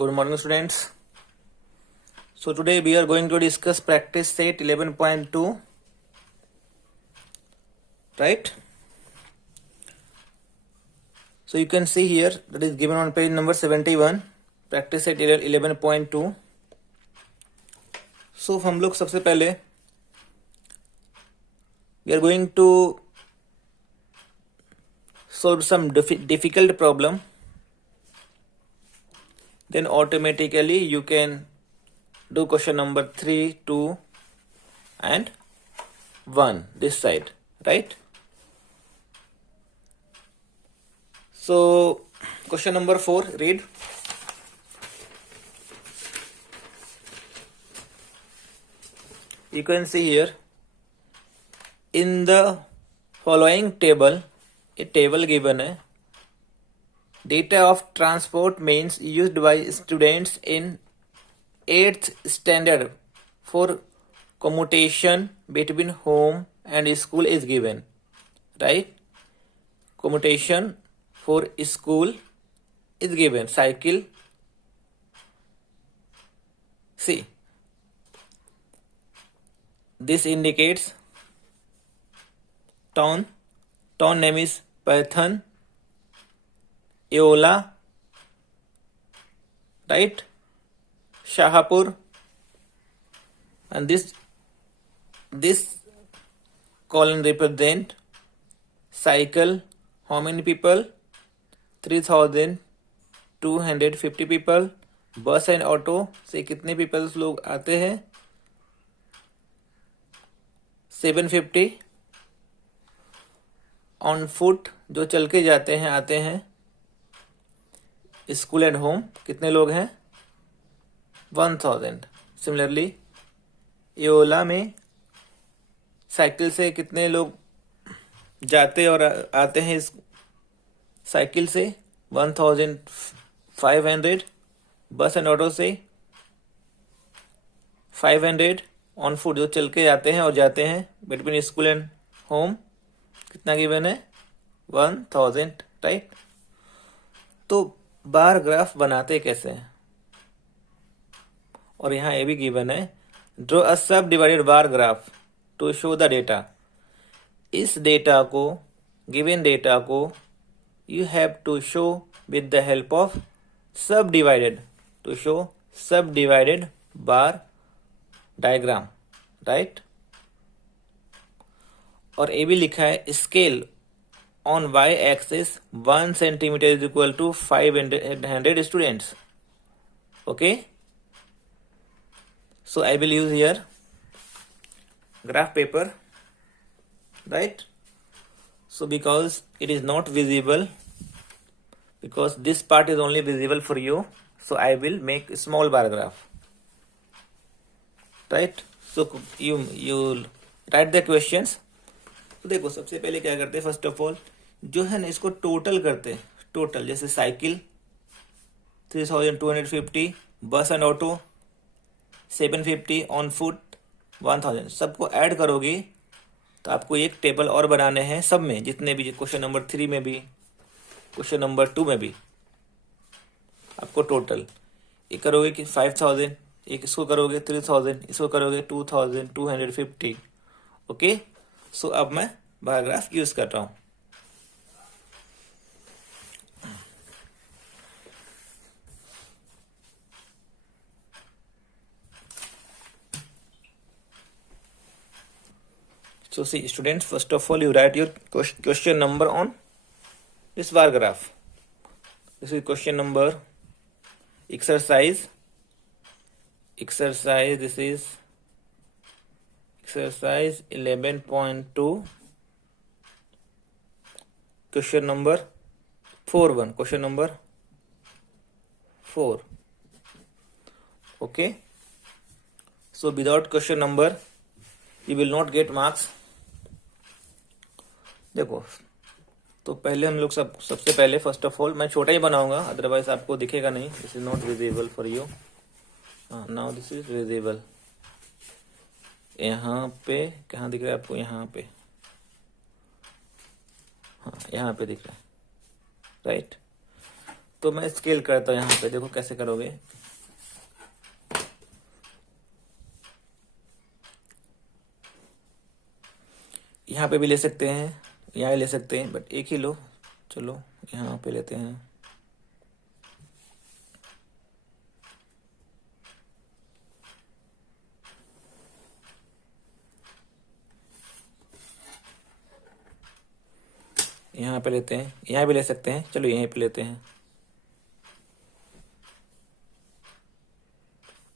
Good morning, students. So today we are going to discuss practice set 11.2, right? So you can see here that is given on page number 71, practice set 11.2. So हम लोग सबसे पहले we are going to solve some difficult problem. Then automatically you can do question number 3, 2 and 1 this side, right? So question number 4, read. You can see here in the following table, a table given है, data of transport means used by students in 8th standard for commutation between home and school is given, right? Commutation for school is given. Cycle. See, this indicates town. Town name is Python, Eola, right? Shahapur, and this column represent cycle. How many people? 3,250 people. बस and auto से कितने peoples लोग आते हैं? 750. On foot जो चल के जाते हैं आते हैं. स्कूल एंड होम कितने लोग हैं? 1000. सिमिलरली एओला में साइकिल से कितने लोग जाते और आते हैं? इस साइकिल से 1500. बस एंड ऑटो से 500. ऑन फुट जो चल के आते हैं और जाते हैं बिटवीन स्कूल एंड होम कितना गिवन है? 1000, राइट? तो बार ग्राफ बनाते कैसे हैं? और यहाँ ये भी गिवन है, draw a subdivided bar graph to show the data. इस डेटा को, गिवन डेटा को you have to show with the help of subdivided, to show subdivided bar diagram, right? और ये भी लिखा है scale on y axis 1 centimeter is equal to 500 students. Okay, so I will use here graph paper, right? So because it is not visible, because this part is only visible for you, so I will make a small bar graph, right? So you write the questions. तो देखो सबसे पहले क्या करते हैं, first of all जो है ना इसको टोटल करते हैं. टोटल जैसे साइकिल 3250, बस एंड ऑटो 750, ऑन फुट 1000, सबको ऐड करोगे तो आपको एक टेबल और बनाने हैं सब में, जितने भी क्वेश्चन नंबर 3 में भी, क्वेश्चन नंबर 2 में भी आपको टोटल एक करोगे कि 5000, एक इसको करोगे 3000, इसको करोगे 2250. ओके, सो अब मैं बार ग्राफ यूज कर रहा हूं. So see students, first of all you write your question number on this bar graph. This is question number exercise. This is exercise 11.2, question number 4.1, question number 4. Okay, so without question number you will not get marks. देखो तो पहले हम लोग सबसे पहले first of all मैं छोटा ही बनाऊंगा, अदरवाइज आपको दिखेगा नहीं. This is not visible for you. Now this is visible. यहाँ पे कहाँ दिख रहा है आपको? यहाँ पे, हाँ यहाँ पे दिख रहा है, राइट? तो मैं स्केल करता हूँ, यहाँ पे देखो कैसे करोगे। यहाँ पे भी ले सकते हैं, यहाँ ले सकते हैं, बट एक ही लो। चलो यहाँ पे लेते हैं। यहाँ पे लेते हैं, यहाँ भी ले सकते हैं, चलो यहीं पे लेते हैं,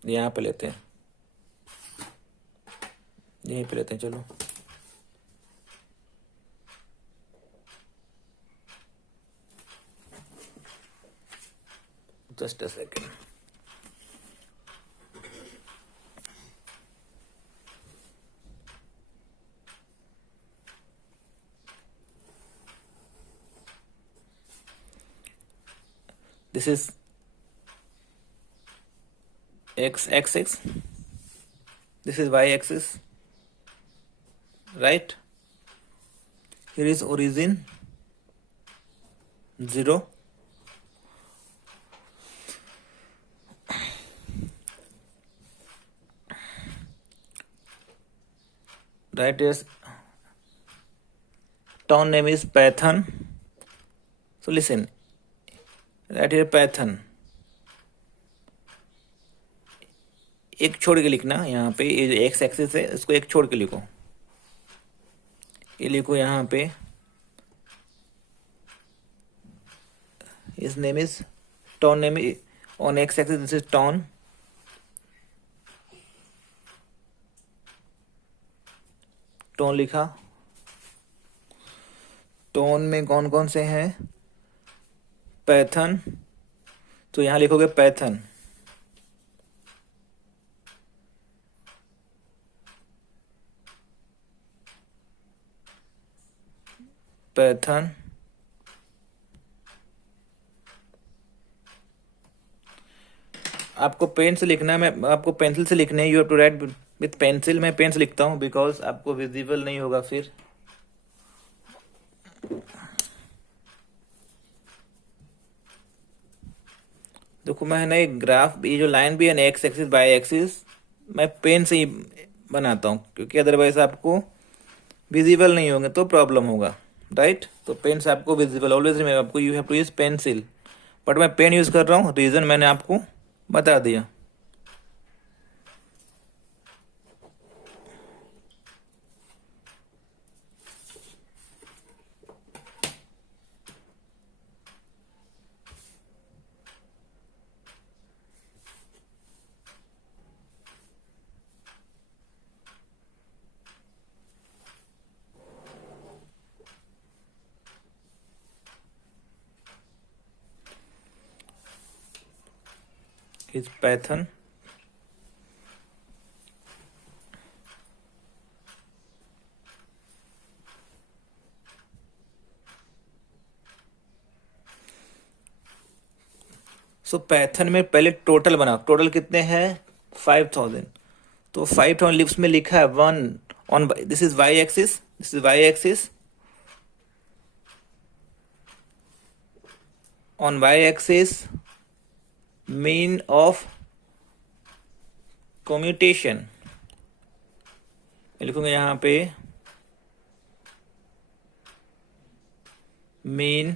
यहाँ पे लेते हैं, यहीं पे लेते हैं। चलो just a second. This is x axis, this is y axis, right? Here is origin 0, right? Is town name is Python. So listen, right here Python, एक छोड़ के लिखना यहाँ पे, ये जो एक्स एक्सिस है इसको एक छोड़ के लिखो, ये लिखो यहाँ पे, his name is town name is on x axis, this is town, tone लिखा। टोन में कौन कौन से हैं? पैथन, तो यहाँ लिखोगे पैथन, पैथन। आपको पेन से लिखना है, मैं आपको पेंसिल से लिखना है, you have to write with pencil. मैं पेन से लिखता हूँ बिकॉज आपको विजिबल नहीं होगा फिर। देखो मैं है ना एक ग्राफ, ये जो लाइन भी है ना एक्स एक्सिस बाय एक्सिस, मैं पेन से ही बनाता हूँ क्योंकि अदरवाइज आपको विजिबल नहीं होंगे तो प्रॉब्लम होगा, राइट? तो पेन से आपको विजिबल ऑलवेज रिमेंबर, आपको you have to use pencil, but मैं पेन यूज कर रहा हूँ, रीजन मैंने आपको बता दिया। Is Python, सो पैथन में पहले टोटल बना, टोटल कितने हैं? 5000। तो 5000 लिप्स में लिखा है 1 on, this is Y axis, this is Y axis, on Y axis mean of commutation, लिखूंगा यहाँ पे मीन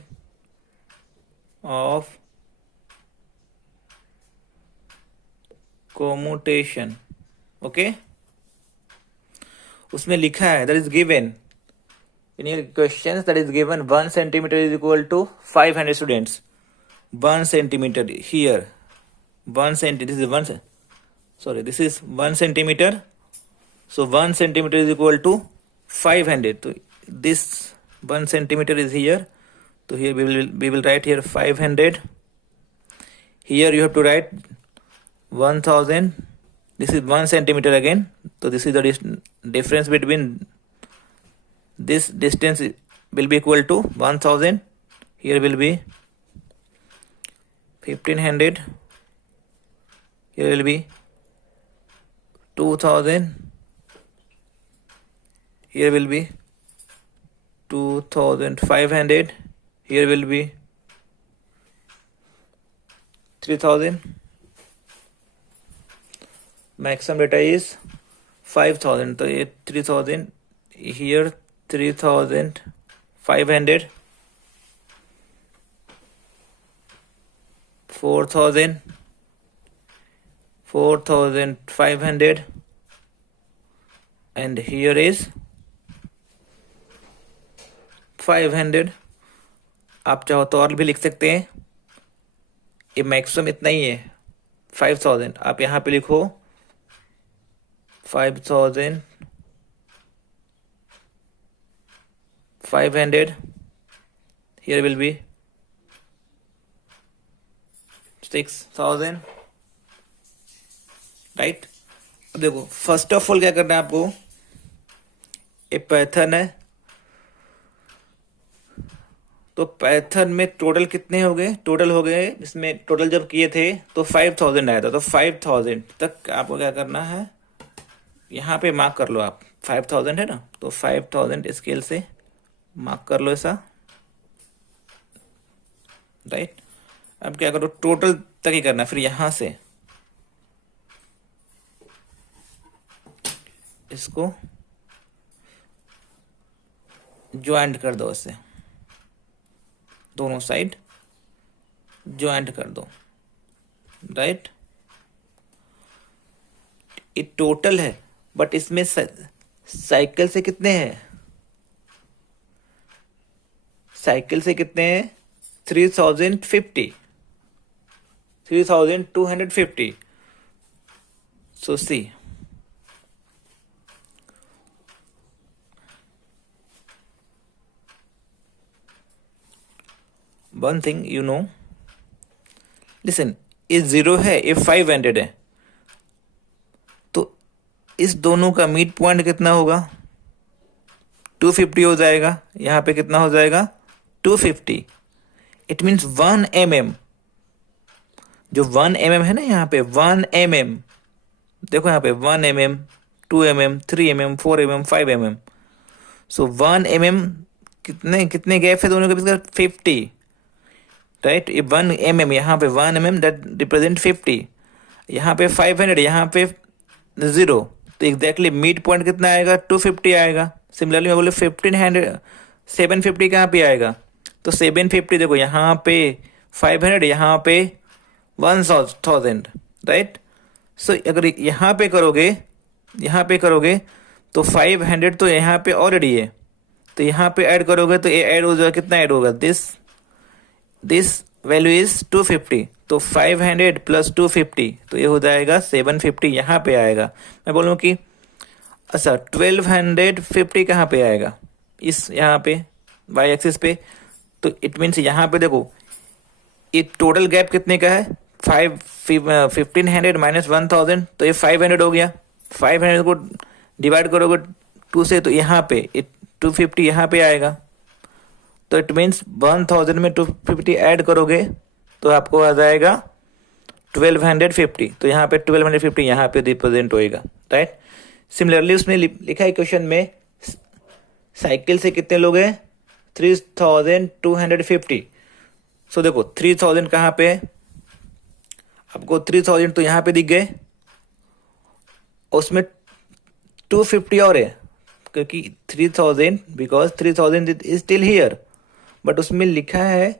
ऑफ कम्यूटेशन, ओके? उसमें लिखा है that is given in your questions, that is given 1 centimetre is equal to 500 students. 1 centimetre here, 1 centimetre, this is 1, sorry, this is 1 centimeter, so 1 centimeter is equal to 500, so this 1 centimeter is here, so here we will write here 500, here you have to write 1000, this is 1 centimeter again, so this is the difference between this distance will be equal to 1000, here will be 1500, here will be 2000, here will be 2500, here will be 3000, maximum data is 5000, तो ये 3000, here 3500, 4000, 4500, and here is 500. आप चाहो तो और भी लिख सकते हैं, ये मैक्सिमम इतना ही है 5000. आप यहाँ पे लिखो 5500, here will be 6000, राइट. अब देखो फर्स्ट ऑफ ऑल क्या करना है आपको, ये पैथर्न है, तो पैथर्न में टोटल कितने हो गए, टोटल हो गए, इसमें टोटल जब किए थे तो 5000 आया था, तो 5000 तक आपको क्या करना है, यहाँ पे मार्क कर लो आप. 5000 है ना, तो 5000 स्केल से मार्क कर लो ऐसा, राइट. अब क्या करो, टोटल तक ही करना है, फिर यहाँ से इसको ज्वाइंट कर दो, इससे दोनों साइड ज्वाइंट कर दो, राइट. ये टोटल है, बट इसमें साइकिल से कितने हैं, साइकिल से कितने हैं, 3050, 3250. So see, one thing you know, listen, ये 0 है, ये 500 है, तो इस दोनों का मिड पॉइंट कितना होगा, 250 हो जाएगा. यहाँ पे कितना हो जाएगा, 250. इट मीन्स 1 mm, जो 1 mm है ना, यहाँ पे 1 mm, देखो यहाँ पे 1 mm, 2 mm, 3 mm, 4 mm, 5 mm. सो 1 mm कितने कितने गैप है दोनों के बीच का, 50, राइट. ये 1 mm, यहाँ पे 1 mm दैट रिप्रेजेंट 50, यहाँ पे 500, यहाँ पे 0, तो एग्जैक्टली मिड पॉइंट कितना आएगा, 250 आएगा. सिमिलरली मैं बोले 1500, 750 कहाँ पे आएगा, तो 750 देखो यहाँ पे 500, यहाँ पे 1000, राइट. सो अगर यहाँ पे करोगे तो 500 तो यहाँ पे ऑलरेडी है, तो यहाँ पे ऐड करोगे तो ये ऐड हो जाएगा, कितना ऐड होगा, दिस वैल्यू इज 250, तो 500 प्लस 250, तो ये हो जाएगा 750, यहाँ पे आएगा. मैं बोलूँ कि अच्छा 1250 कहाँ पे आएगा, इस यहाँ पे वाई एक्सिस पे, तो इट मीन्स यहाँ पे देखो ये टोटल गैप कितने का है, 1500 माइनस 1000, तो ये 500 हो गया. 500 को डिवाइड करोगे 2 से, तो यहाँ पे 250 यहाँ पे आएगा, तो इट मीन्स 1000 में 250 ऐड करोगे तो आपको आ जाएगा 1250, तो यहाँ पे 1250 यहाँ पे रिप्रेजेंट होएगा, राइट. सिमिलरली उसने लिखा है क्वेश्चन में, साइकिल से कितने लोग हैं, 3250. सो देखो 3000 कहाँ पे है, आपको 3000 तो यहाँ पे दिख गए, उसमें 250 और है, क्योंकि 3000 because 3000 is still here, but उसमें लिखा है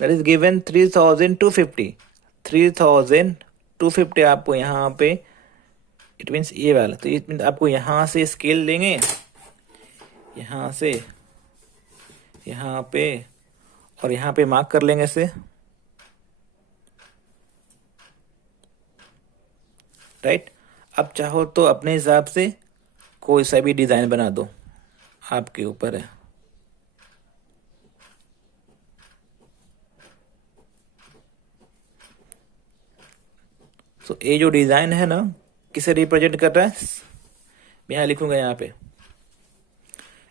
दैट इज गिवन 3250. 3250 आपको यहाँ पे, इट मीन्स ये वाला, तो इट मीन्स आपको यहाँ से स्केल लेंगे, यहाँ से यहाँ पे, और यहाँ पे मार्क कर लेंगे ऐसे, राइट. अब चाहो तो अपने हिसाब से कोई सा भी डिजाइन बना दो, आपके ऊपर है. सो ये जो डिजाइन है ना, किसे रिप्रेजेंट कर रहा है, मैं यहाँ लिखूंगा, यहाँ पे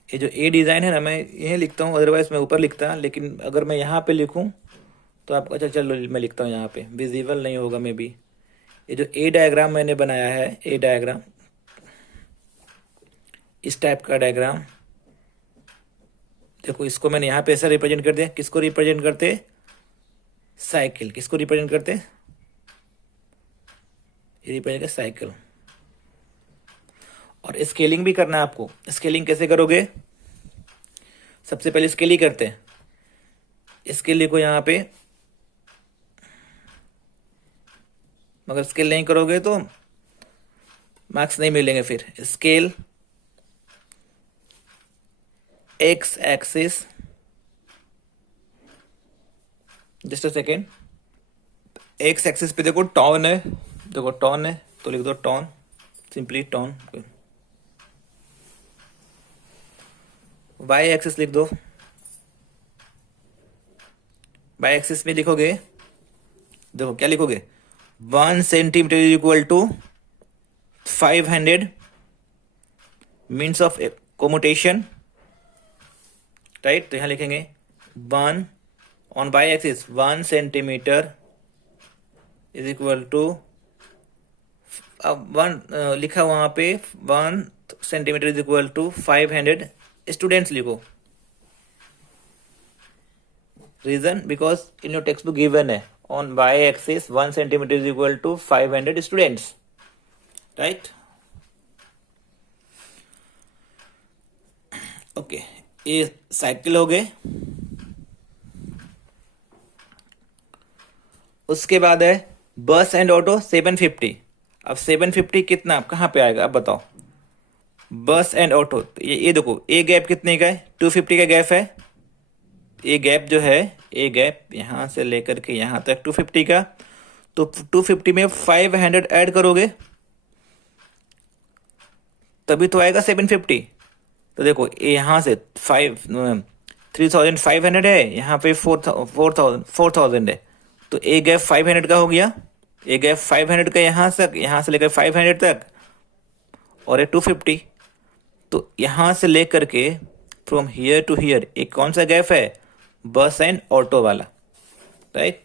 ये जो ए डिजाइन है ना, मैं यही लिखता हूँ, अदरवाइज मैं ऊपर लिखता, लेकिन अगर मैं यहाँ पे लिखूँ तो आपको, अच्छा चलो मैं लिखता हूँ यहाँ पे, विजिबल नहीं होगा मे बी. ये जो ए डायग्राम मैंने बनाया है, ए डायग्राम, इस टाइप का डायग्राम देखो, इसको मैंने यहाँ पे ऐसा रिप्रेजेंट कर दिया. किसको रिप्रेजेंट करते, साइकिल. किसको रिप्रेजेंट करते, ये रिप्रेजेंट करेगा साइकिल। और स्केलिंग भी करना है आपको। स्केलिंग कैसे करोगे? सबसे पहले स्केल ही करते हैं। स्केल लिखो यहाँ पे, मगर स्केल नहीं करोगे तो मार्क्स नहीं मिलेंगे फिर। Scale x axis, just a second, x axis पे देखो टॉन है, देखो टॉन है तो लिख दो ton, simply ton. Y axis लिख दो। वाई एक्सिस में लिखोगे, देखो क्या लिखोगे, 1 centimetre is equal to 500 means of commutation, right. तो यहां लिखेंगे 1 on Y axis 1 centimetre is equal to, अब 1 लिखा वहां पे 1 centimetre is equal to 500 students लिखो। Reason, because in your text book given है on Y axis 1 centimetre is equal to 500 students, right. Okay, ये साइकिल हो गए। उसके बाद है बस एंड ऑटो 750। अब 750 कितना कहाँ पे आएगा अब बताओ। बस एंड ऑटो, तो ये देखो, ए गैप कितने का है, 250 का गैप है। ये गैप जो है, ये गैप यहां से लेकर के यहां तक 250 का, तो 250 में 500 ऐड करोगे तभी तो आएगा 750। तो देखो यहां से 3500 है, यहाँ पे 4000 है, तो ए गैप 500 का हो गया। ए गैप 500 का यहां से लेकर 500 तक, और ये 250, तो यहां से लेकर के फ्रॉम हियर टू हियर एक कौन सा गैप है, बस एंड ऑटो वाला, राइट।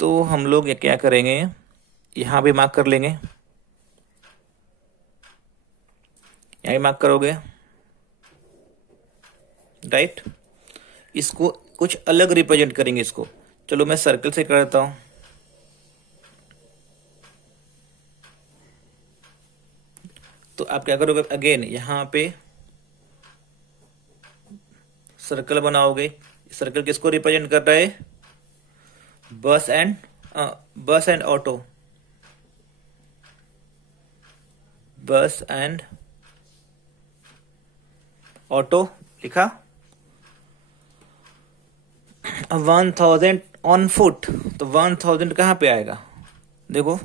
तो हम लोग ये क्या करेंगे, यहां भी मार्क कर लेंगे, यहां भी मार्क करोगे, राइट। इसको कुछ अलग रिप्रेजेंट करेंगे इसको। चलो मैं सर्कल से करता हूं। तो आप क्या करोगे, अगेन यहां पे सर्कल बनाओगे। सर्कल किसको रिप्रेजेंट कर रहा है, बस एंड ऑटो, बस एंड ऑटो लिखा। 1000 ऑन फुट, तो 1000 कहाँ पे आएगा, देखो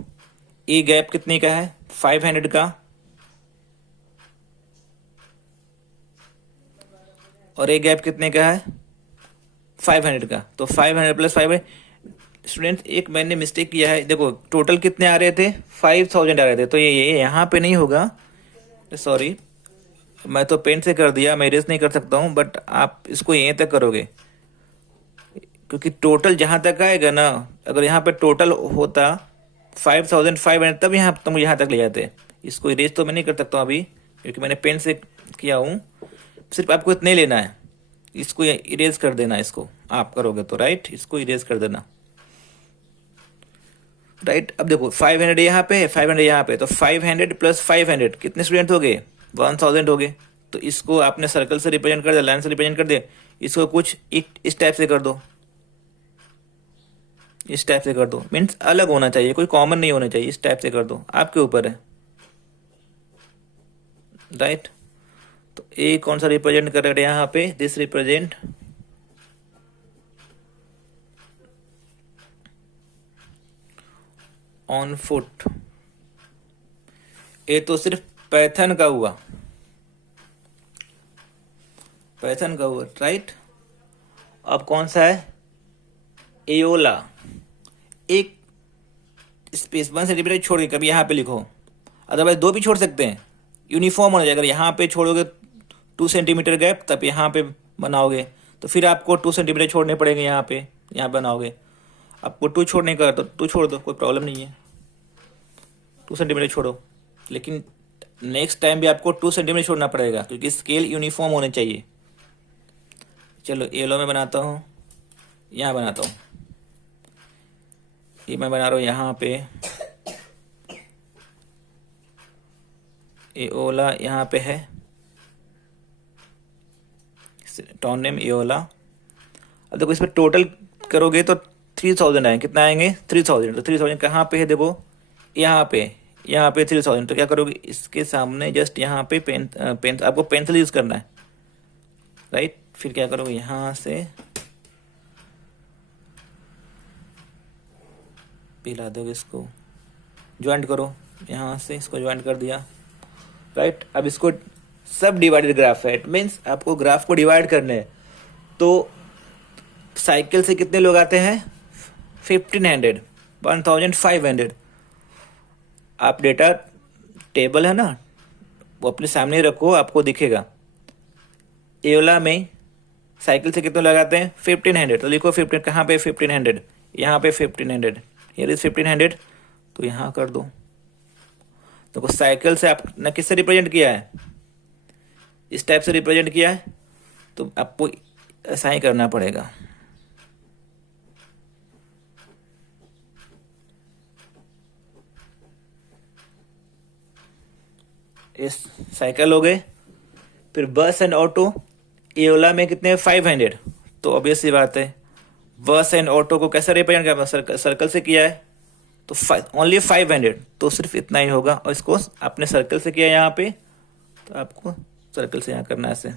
ये गैप कितने का है, 500 का, और ये गैप कितने का है, 500 का। तो 500 प्लस 500, स्टूडेंट एक मैंने मिस्टेक किया है, देखो टोटल कितने आ रहे थे, 5000 आ रहे थे, तो ये यहाँ पे नहीं होगा, सॉरी मैं तो पेन से कर दिया, मैं इरेज नहीं कर सकता हूँ, बट आप इसको यहीं तक करोगे, क्योंकि टोटल जहां तक आएगा ना, अगर यहाँ पे टोटल होता 5500 तब तुम यहाँ तक ले जाते। इसको इरेज तो मैं नहीं कर सकता हूँ अभी, क्योंकि मैंने पेन से किया हूँ। सिर्फ आपको इतने लेना है, इसको इरेज कर देना, इसको आप करोगे तो, राइट, इसको इरेज कर देना, राइट। अब देखो 500 यहाँ पे है, 500 यहाँ पे, तो 500 प्लस 500 कितने स्टूडेंट हो गए, 1000 हो गए। तो इसको आपने सर्कल से रिप्रेजेंट कर दिया, लाइन से रिप्रेजेंट कर दिया, इसको कुछ इस टाइप से कर दो, इस टाइप से कर दो, मीन्स अलग होना चाहिए, कोई कॉमन नहीं होना चाहिए, इस टाइप से कर दो, आपके ऊपर है, राइट। तो ए कौन सा रिप्रेजेंट कर रहे हैं यहाँ पे, दिस रिप्रेजेंट ऑन फुट। ये तो सिर्फ पैथन का हुआ, पैथन का हुआ, राइट। अब कौन सा है, एयोला, एक स्पेस 1 सेंटीमीटर छोड़ के कभी यहाँ पे लिखो, अदरवाइज 2 भी छोड़ सकते हैं, यूनिफॉर्म होना चाहिए। अगर यहाँ पे छोड़ोगे 2 सेंटीमीटर गैप, तब यहाँ पे बनाओगे, तो फिर आपको 2 सेंटीमीटर छोड़ने पड़ेंगे, यहाँ पे यहाँ बनाओगे। आपको 2 छोड़ने का तो 2 छोड़ दो, कोई प्रॉब्लम नहीं है, 2 सेंटीमीटर छोड़ो, लेकिन नेक्स्ट टाइम भी आपको 2 सेंटीमीटर छोड़ना पड़ेगा, क्योंकि स्केल यूनिफॉर्म होने चाहिए। चलो येलो में बनाता हूँ, यहाँ बनाता हूँ, ये मैं बना रहा हूँ यहाँ पे ये ओला यहाँ पे है, टाउन नेम ये ओला। अब देखो इस पर टोटल करोगे तो 3000 आएंगे। कितना आएंगे? 3000। तो 3000 कहाँ पे है? देखो यहाँ पे, यहाँ पे 3000। तो क्या करोगे? इसके सामने जस्ट यहाँ पे पेन आपको पेंसिल यूज़ करना है, राइट। फिर क्या करोगे? यहाँ से पिला दोगे, इसको ज्वाइंट करो, यहाँ से इसको ज्वाइंट कर दिया, राइट। अब इसको सब डिवाइडेड ग्राफ है, इट मीन्स आपको ग्राफ को डिवाइड करने हैं। तो साइकिल से कितने लोग आते हैं? 1500, 1500। आप डेटा टेबल है ना, वो अपने सामने रखो, आपको दिखेगा। एओला में साइकिल से कितने लोग आते हैं? 1500। तो लिखो 15, कहाँ पे 1500? यहाँ पे 1500, हियर इज 1500। तो यहाँ कर दो। तो साइकिल से आपने किससे रिप्रेजेंट किया है? इस टाइप से रिप्रेजेंट किया है, तो आपको ऐसा ही करना पड़ेगा। इस साइकिल हो गए। फिर बस एंड ऑटो, एओला में कितने? 500। तो ऑब्वियस सी बात है, बस एंड ऑटो को कैसे रिप्रेजेंट करना? सर्कल से किया है, तो ओनली 500, तो सिर्फ इतना ही होगा। और इसको आपने सर्कल से किया यहाँ पे, तो आपको सर्कल से यहाँ करना है ऐसे।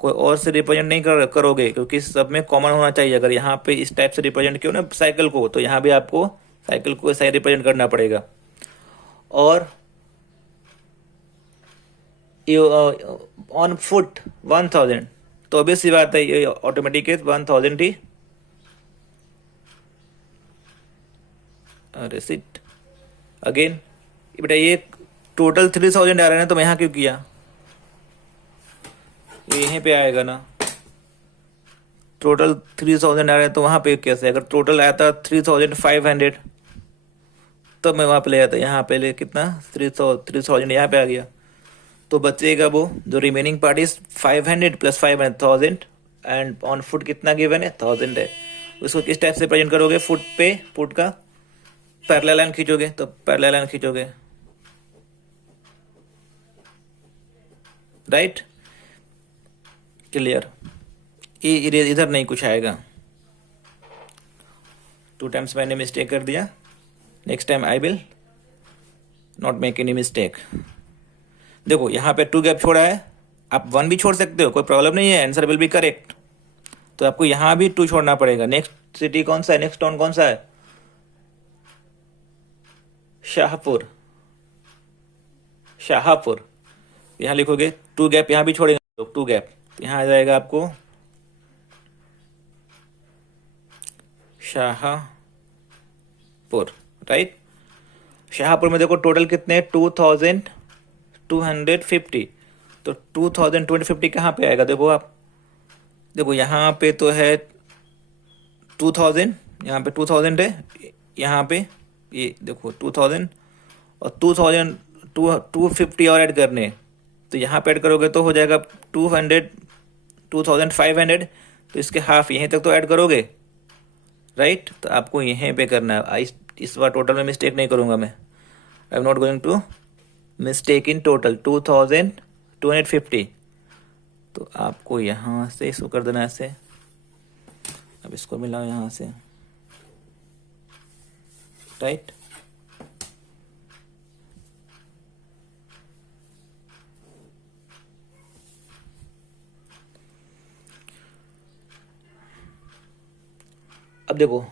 कोई और से रिप्रेजेंट नहीं करोगे, क्योंकि सब में कॉमन होना चाहिए। अगर यहाँ पे इस टाइप से रिप्रेजेंट किया ना साइकिल को, तो यहाँ भी आपको साइकिल को ऐसा ही रिप्रेजेंट करना पड़ेगा। और ऑन फुट 1000, तो ऑब्वियस सी बात है, ये ऑटोमेटिक है 1000 ही। रिसिट अगेन, बेटा ये टोटल 3000 आ रहा है ना, तो मैं यहाँ क्यों किया? ये यहीं पे आएगा ना, टोटल 3000 आ रहा है, तो वहाँ पे कैसे? अगर टोटल आया था 3500, तो मैं वहाँ पे ले आता, यहाँ पे ले कितना? 3000 यहाँ पे आ गया। तो बचेगा वो जो remaining part is 500 plus 500,000, and on foot कितना गिवन है? 1000 है। उसको किस टाइप से प्रेजेंट करोगे? फुट पे, फुट का पैरेलल लाइन खींचोगे, तो पैरेलल लाइन खींचोगे, राइट। क्लियर? ये इधर नहीं कुछ आएगा। 2 टाइम्स मैंने मिस्टेक कर दिया, next time I will not make any mistake. देखो यहाँ पे 2 गैप छोड़ा है, आप 1 भी छोड़ सकते हो, कोई प्रॉब्लम नहीं है, आंसर विल बी करेक्ट। तो आपको यहाँ भी 2 छोड़ना पड़ेगा। नेक्स्ट सिटी कौन सा है? नेक्स्ट टाउन कौन सा है? शाहपुर। शाहपुर यहाँ लिखोगे, 2 गैप यहाँ भी छोड़ेंगे लोग, 2 गैप, यहाँ आ जाएगा आपको शाहपुर, राइट। शाहपुर में देखो टोटल कितने? 2250। तो 2250 कहाँ पे आएगा? देखो आप, देखो यहाँ पे तो है 2000, यहाँ पे 2000 है, यहाँ पे ये देखो 2000, और 2000 250 और ऐड करने हैं। तो यहाँ पे ऐड करोगे तो हो जाएगा 200, 2500। तो इसके हाफ यहीं तक तो ऐड करोगे, राइट। तो आपको यहीं पे करना है। इस बार टोटल में मिस्टेक नहीं करूँगा मैं, I am not going to mistake in total. 2250। तो आपको यहाँ से इसको कर देना ऐसे। अब इसको मिलाओ यहाँ से, राइट। अब देखो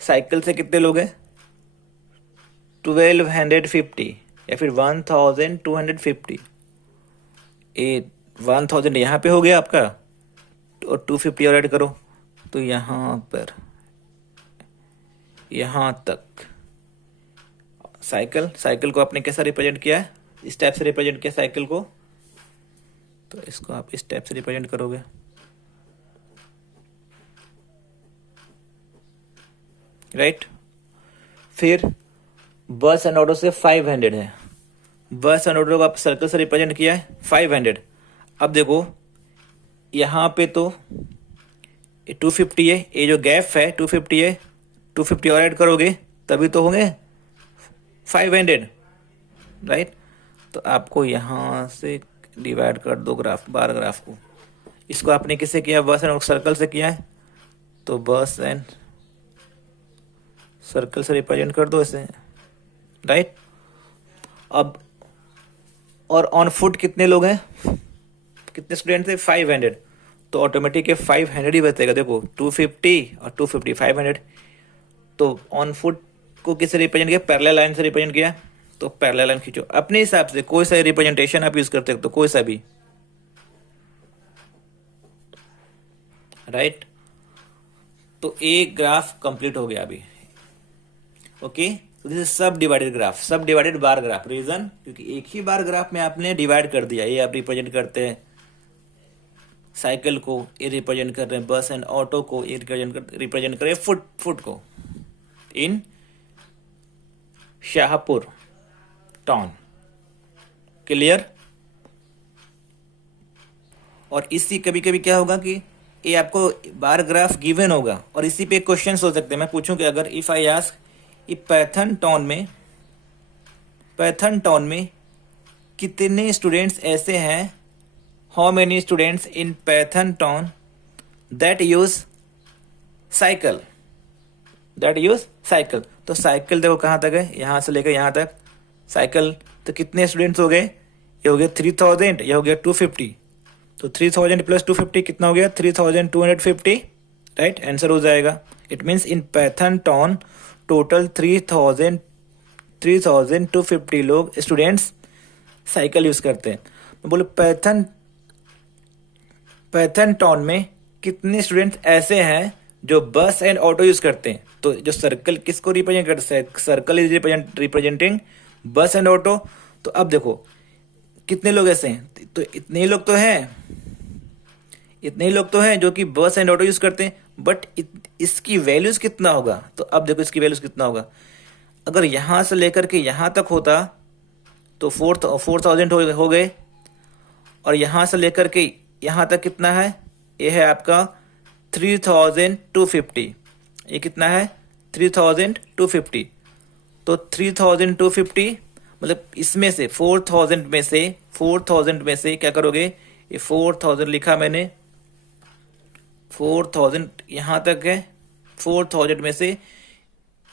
साइकिल से कितने लोग हैं? 1250 या फिर 1250। ये 1000 यहाँ पे हो गया आपका, और 250 और ऐड करो, तो यहाँ पर यहाँ तक साइकिल को आपने कैसा रिप्रेजेंट किया है? इस टाइप से रिप्रेजेंट किया साइकिल को, तो इसको आप इस टाइप से रिप्रेजेंट करोगे, राइट। फिर बस एंड ऑटो से 500 है, बस एंड ऑटो को आप सर्कल से रिप्रेजेंट किया है 500। अब देखो यहाँ पे तो 250 है, ये जो गैप है 250 है, 250 और ऐड करोगे तभी तो होंगे 500, राइट। तो आपको यहाँ से डिवाइड कर दो ग्राफ, बार ग्राफ को। इसको आपने किससे किया, बस एंड सर्कल से किया है, तो बस एंड सर्कल से रिप्रेजेंट कर दो इसे, राइट। अब और ऑन फुट कितने लोग हैं, कितने स्टूडेंट थे, 500, तो ऑटोमेटिक 500 ही बचेगा। देखो 250 और 250, 500। तो ऑन फुट को किससे रिप्रेजेंट किया, पैरेलल लाइन से रिप्रेजेंट किया। तो पैरेलल लाइन खींचो अपने हिसाब से, कोई सा रिप्रेजेंटेशन आप यूज करते हो, तो कोई सा भी, राइट। तो एक ग्राफ कंप्लीट हो गया अभी। ओके, दिस इज सब डिवाइडेड ग्राफ, सब डिवाइडेड बार ग्राफ। रीजन, क्योंकि एक ही बार ग्राफ में आपने डिवाइड कर दिया। ये आप रिप्रेजेंट करते हैं साइकिल को, ये रिप्रेजेंट कर रहे हैं बस एंड ऑटो को, ये रिप्रेजेंट कर रहे हैं फुट को इन शाहपुर टाउन। क्लियर। और इसी कभी कभी क्या होगा कि ये आपको बार ग्राफ गिवन होगा और इसी पे क्वेश्चन हो सकते हैं। मैं पूछूं कि अगर if I ask Python town में कितने स्टूडेंट्स ऐसे हैं, how many students in Python town that use cycle, तो साइकिल देखो कहाँ तक है, यहाँ से लेकर यहाँ तक साइकिल। तो कितने स्टूडेंट्स हो गए, ये हो गया 3000, ये हो गया 250। तो 3000 प्लस 250 कितना हो गया, 3250, राइट। आंसर हो जाएगा। It means in Python town total 3250 लोग स्टूडेंट्स साइकिल यूज करते हैं। मैं बोलो पैथन टाउन में कितने स्टूडेंट्स ऐसे हैं जो बस एंड ऑटो यूज करते हैं। तो जो सर्कल किसको रिप्रेजेंट करता है, सर्कल इज रिप्रेजेंटिंग बस एंड ऑटो। तो अब देखो कितने लोग ऐसे हैं, तो इतने ही लोग तो हैं जो कि बस एंड ऑटो यूज करते हैं। बट इसकी वैल्यूज कितना होगा, तो अब देखो इसकी वैल्यूज कितना होगा। अगर यहां से लेकर के यहां तक होता तो 4000 हो गए, और यहां से लेकर के यहां तक कितना है, ये है आपका 3250। ये कितना है, 3250। तो 3250 मतलब इसमें से 4000 में से क्या करोगे, ये 4000 लिखा मैंने, 4000 यहां तक है, 4000 में से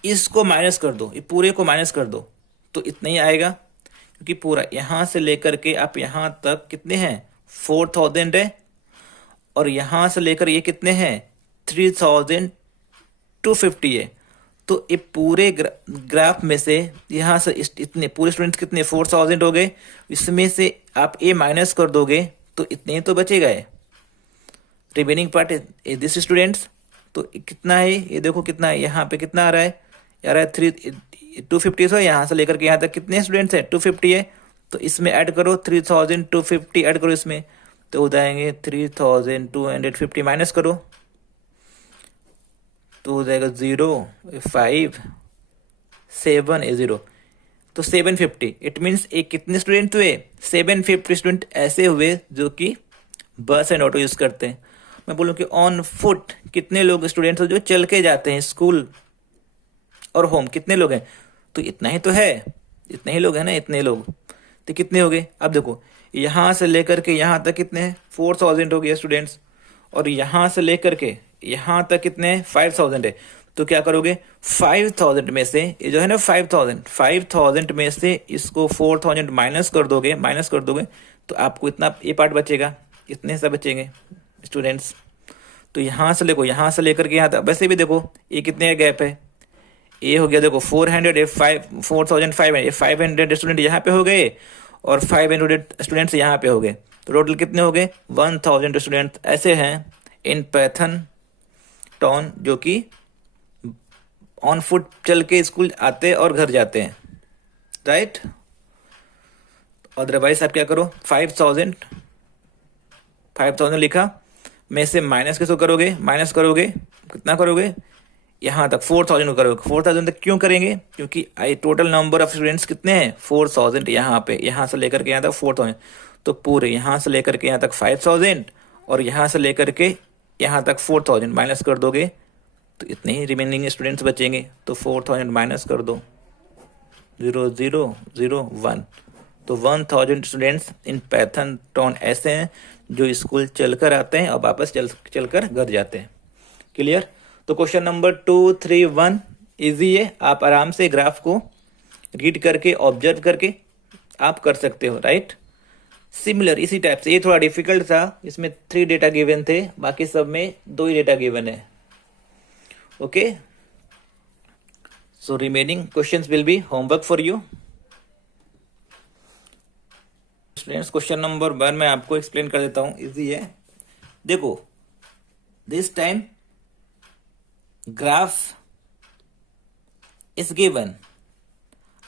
इसको माइनस कर दो, ये पूरे को माइनस कर दो, तो इतना ही आएगा। क्योंकि पूरा यहां से लेकर के आप यहां तक कितने हैं, 4000 है, और यहां से लेकर ये कितने हैं, 3250 है। तो ये पूरे ग्राफ में से यहां से इतने पूरे स्टूडेंट्स कितने, 4000 हो गए। इसमें से आप ए माइनस कर दोगे तो इतने ही तो बचेगा है, रिमेनिंग पार्ट है दिस स्टूडेंट्स। तो कितना है, ये देखो कितना है, यहाँ पे कितना आ रहा है, 250। सो यहाँ से लेकर के यहाँ तक कितने स्टूडेंट्स हैं, 250 है। तो इसमें ऐड करो 3250 ऐड करो इसमें, तो हो जाएंगे 3250 माइनस करो तो हो जाएगा 0 5 7 0, तो 750। इट मीन्स एक कितने स्टूडेंट हुए, 750 स्टूडेंट ऐसे हुए जो कि बस एंड ऑटो यूज करते हैं। मैं बोलूँ कि ऑन फुट कितने लोग स्टूडेंट्स जो चल के जाते हैं स्कूल और होम, कितने लोग हैं, तो इतना ही तो है, इतने ही लोग हैं ना, इतने लोग। तो कितने हो गए, अब देखो यहाँ से लेकर के यहाँ तक कितने हैं, 4000 हो गए स्टूडेंट्स, और यहाँ से लेकर के यहाँ तक कितने हैं, 5000 है। तो क्या करोगे, 5000 में से ये जो है ना 5000 में से इसको 4000 माइनस कर दोगे तो आपको इतना ये पार्ट बचेगा, इतने से बचेंगे स्टूडेंट्स। तो यहाँ से लेकर के यहाँ तक, वैसे भी देखो ये कितने गैप है, ये हो गया देखो 400, 4500, 500 स्टूडेंट यहाँ पे हो गए और 500 स्टूडेंट्स यहाँ पे हो गए। तो टोटल कितने हो गए, 1000 स्टूडेंट ऐसे हैं इन पैथन टाउन जो कि ऑन फुट चल के स्कूल आते और घर जाते हैं, राइट। अदरवाइज आप क्या करो, 5000 लिखा, में से माइनस किसको करोगे, कितना करोगे, यहाँ तक 4000 करोगे। 4000 तक क्यों करेंगे, क्योंकि टोटल नंबर ऑफ स्टूडेंट्स कितने हैं, 4000 यहाँ पे, यहाँ से लेकर के यहाँ तक 4000, तो पूरे यहाँ से लेकर के यहाँ तक 5000 और यहाँ से लेकर के यहाँ तक 4000 माइनस कर दोगे तो इतने ही रिमेनिंग स्टूडेंट्स बचेंगे। तो 4000 माइनस कर दो, 0 0 0 1, तो 1000 स्टूडेंट्स इन पैथाथॉन ऐसे हैं जो स्कूल चलकर आते हैं और वापस चलकर घर जाते हैं। क्लियर? तो क्वेश्चन नंबर 231 इजी है, आप आराम से ग्राफ को रीड करके ऑब्जर्व करके आप कर सकते हो, राइट। सिमिलर इसी टाइप से, ये थोड़ा डिफिकल्ट था, इसमें 3 डेटा गिवन थे, बाकी सब में 2 ही डेटा गिवन है। Okay, so remaining questions will be homework for you students. Question number 1 मैं आपको एक्सप्लेन कर देता हूं, इजी है। देखो, this time graph is given,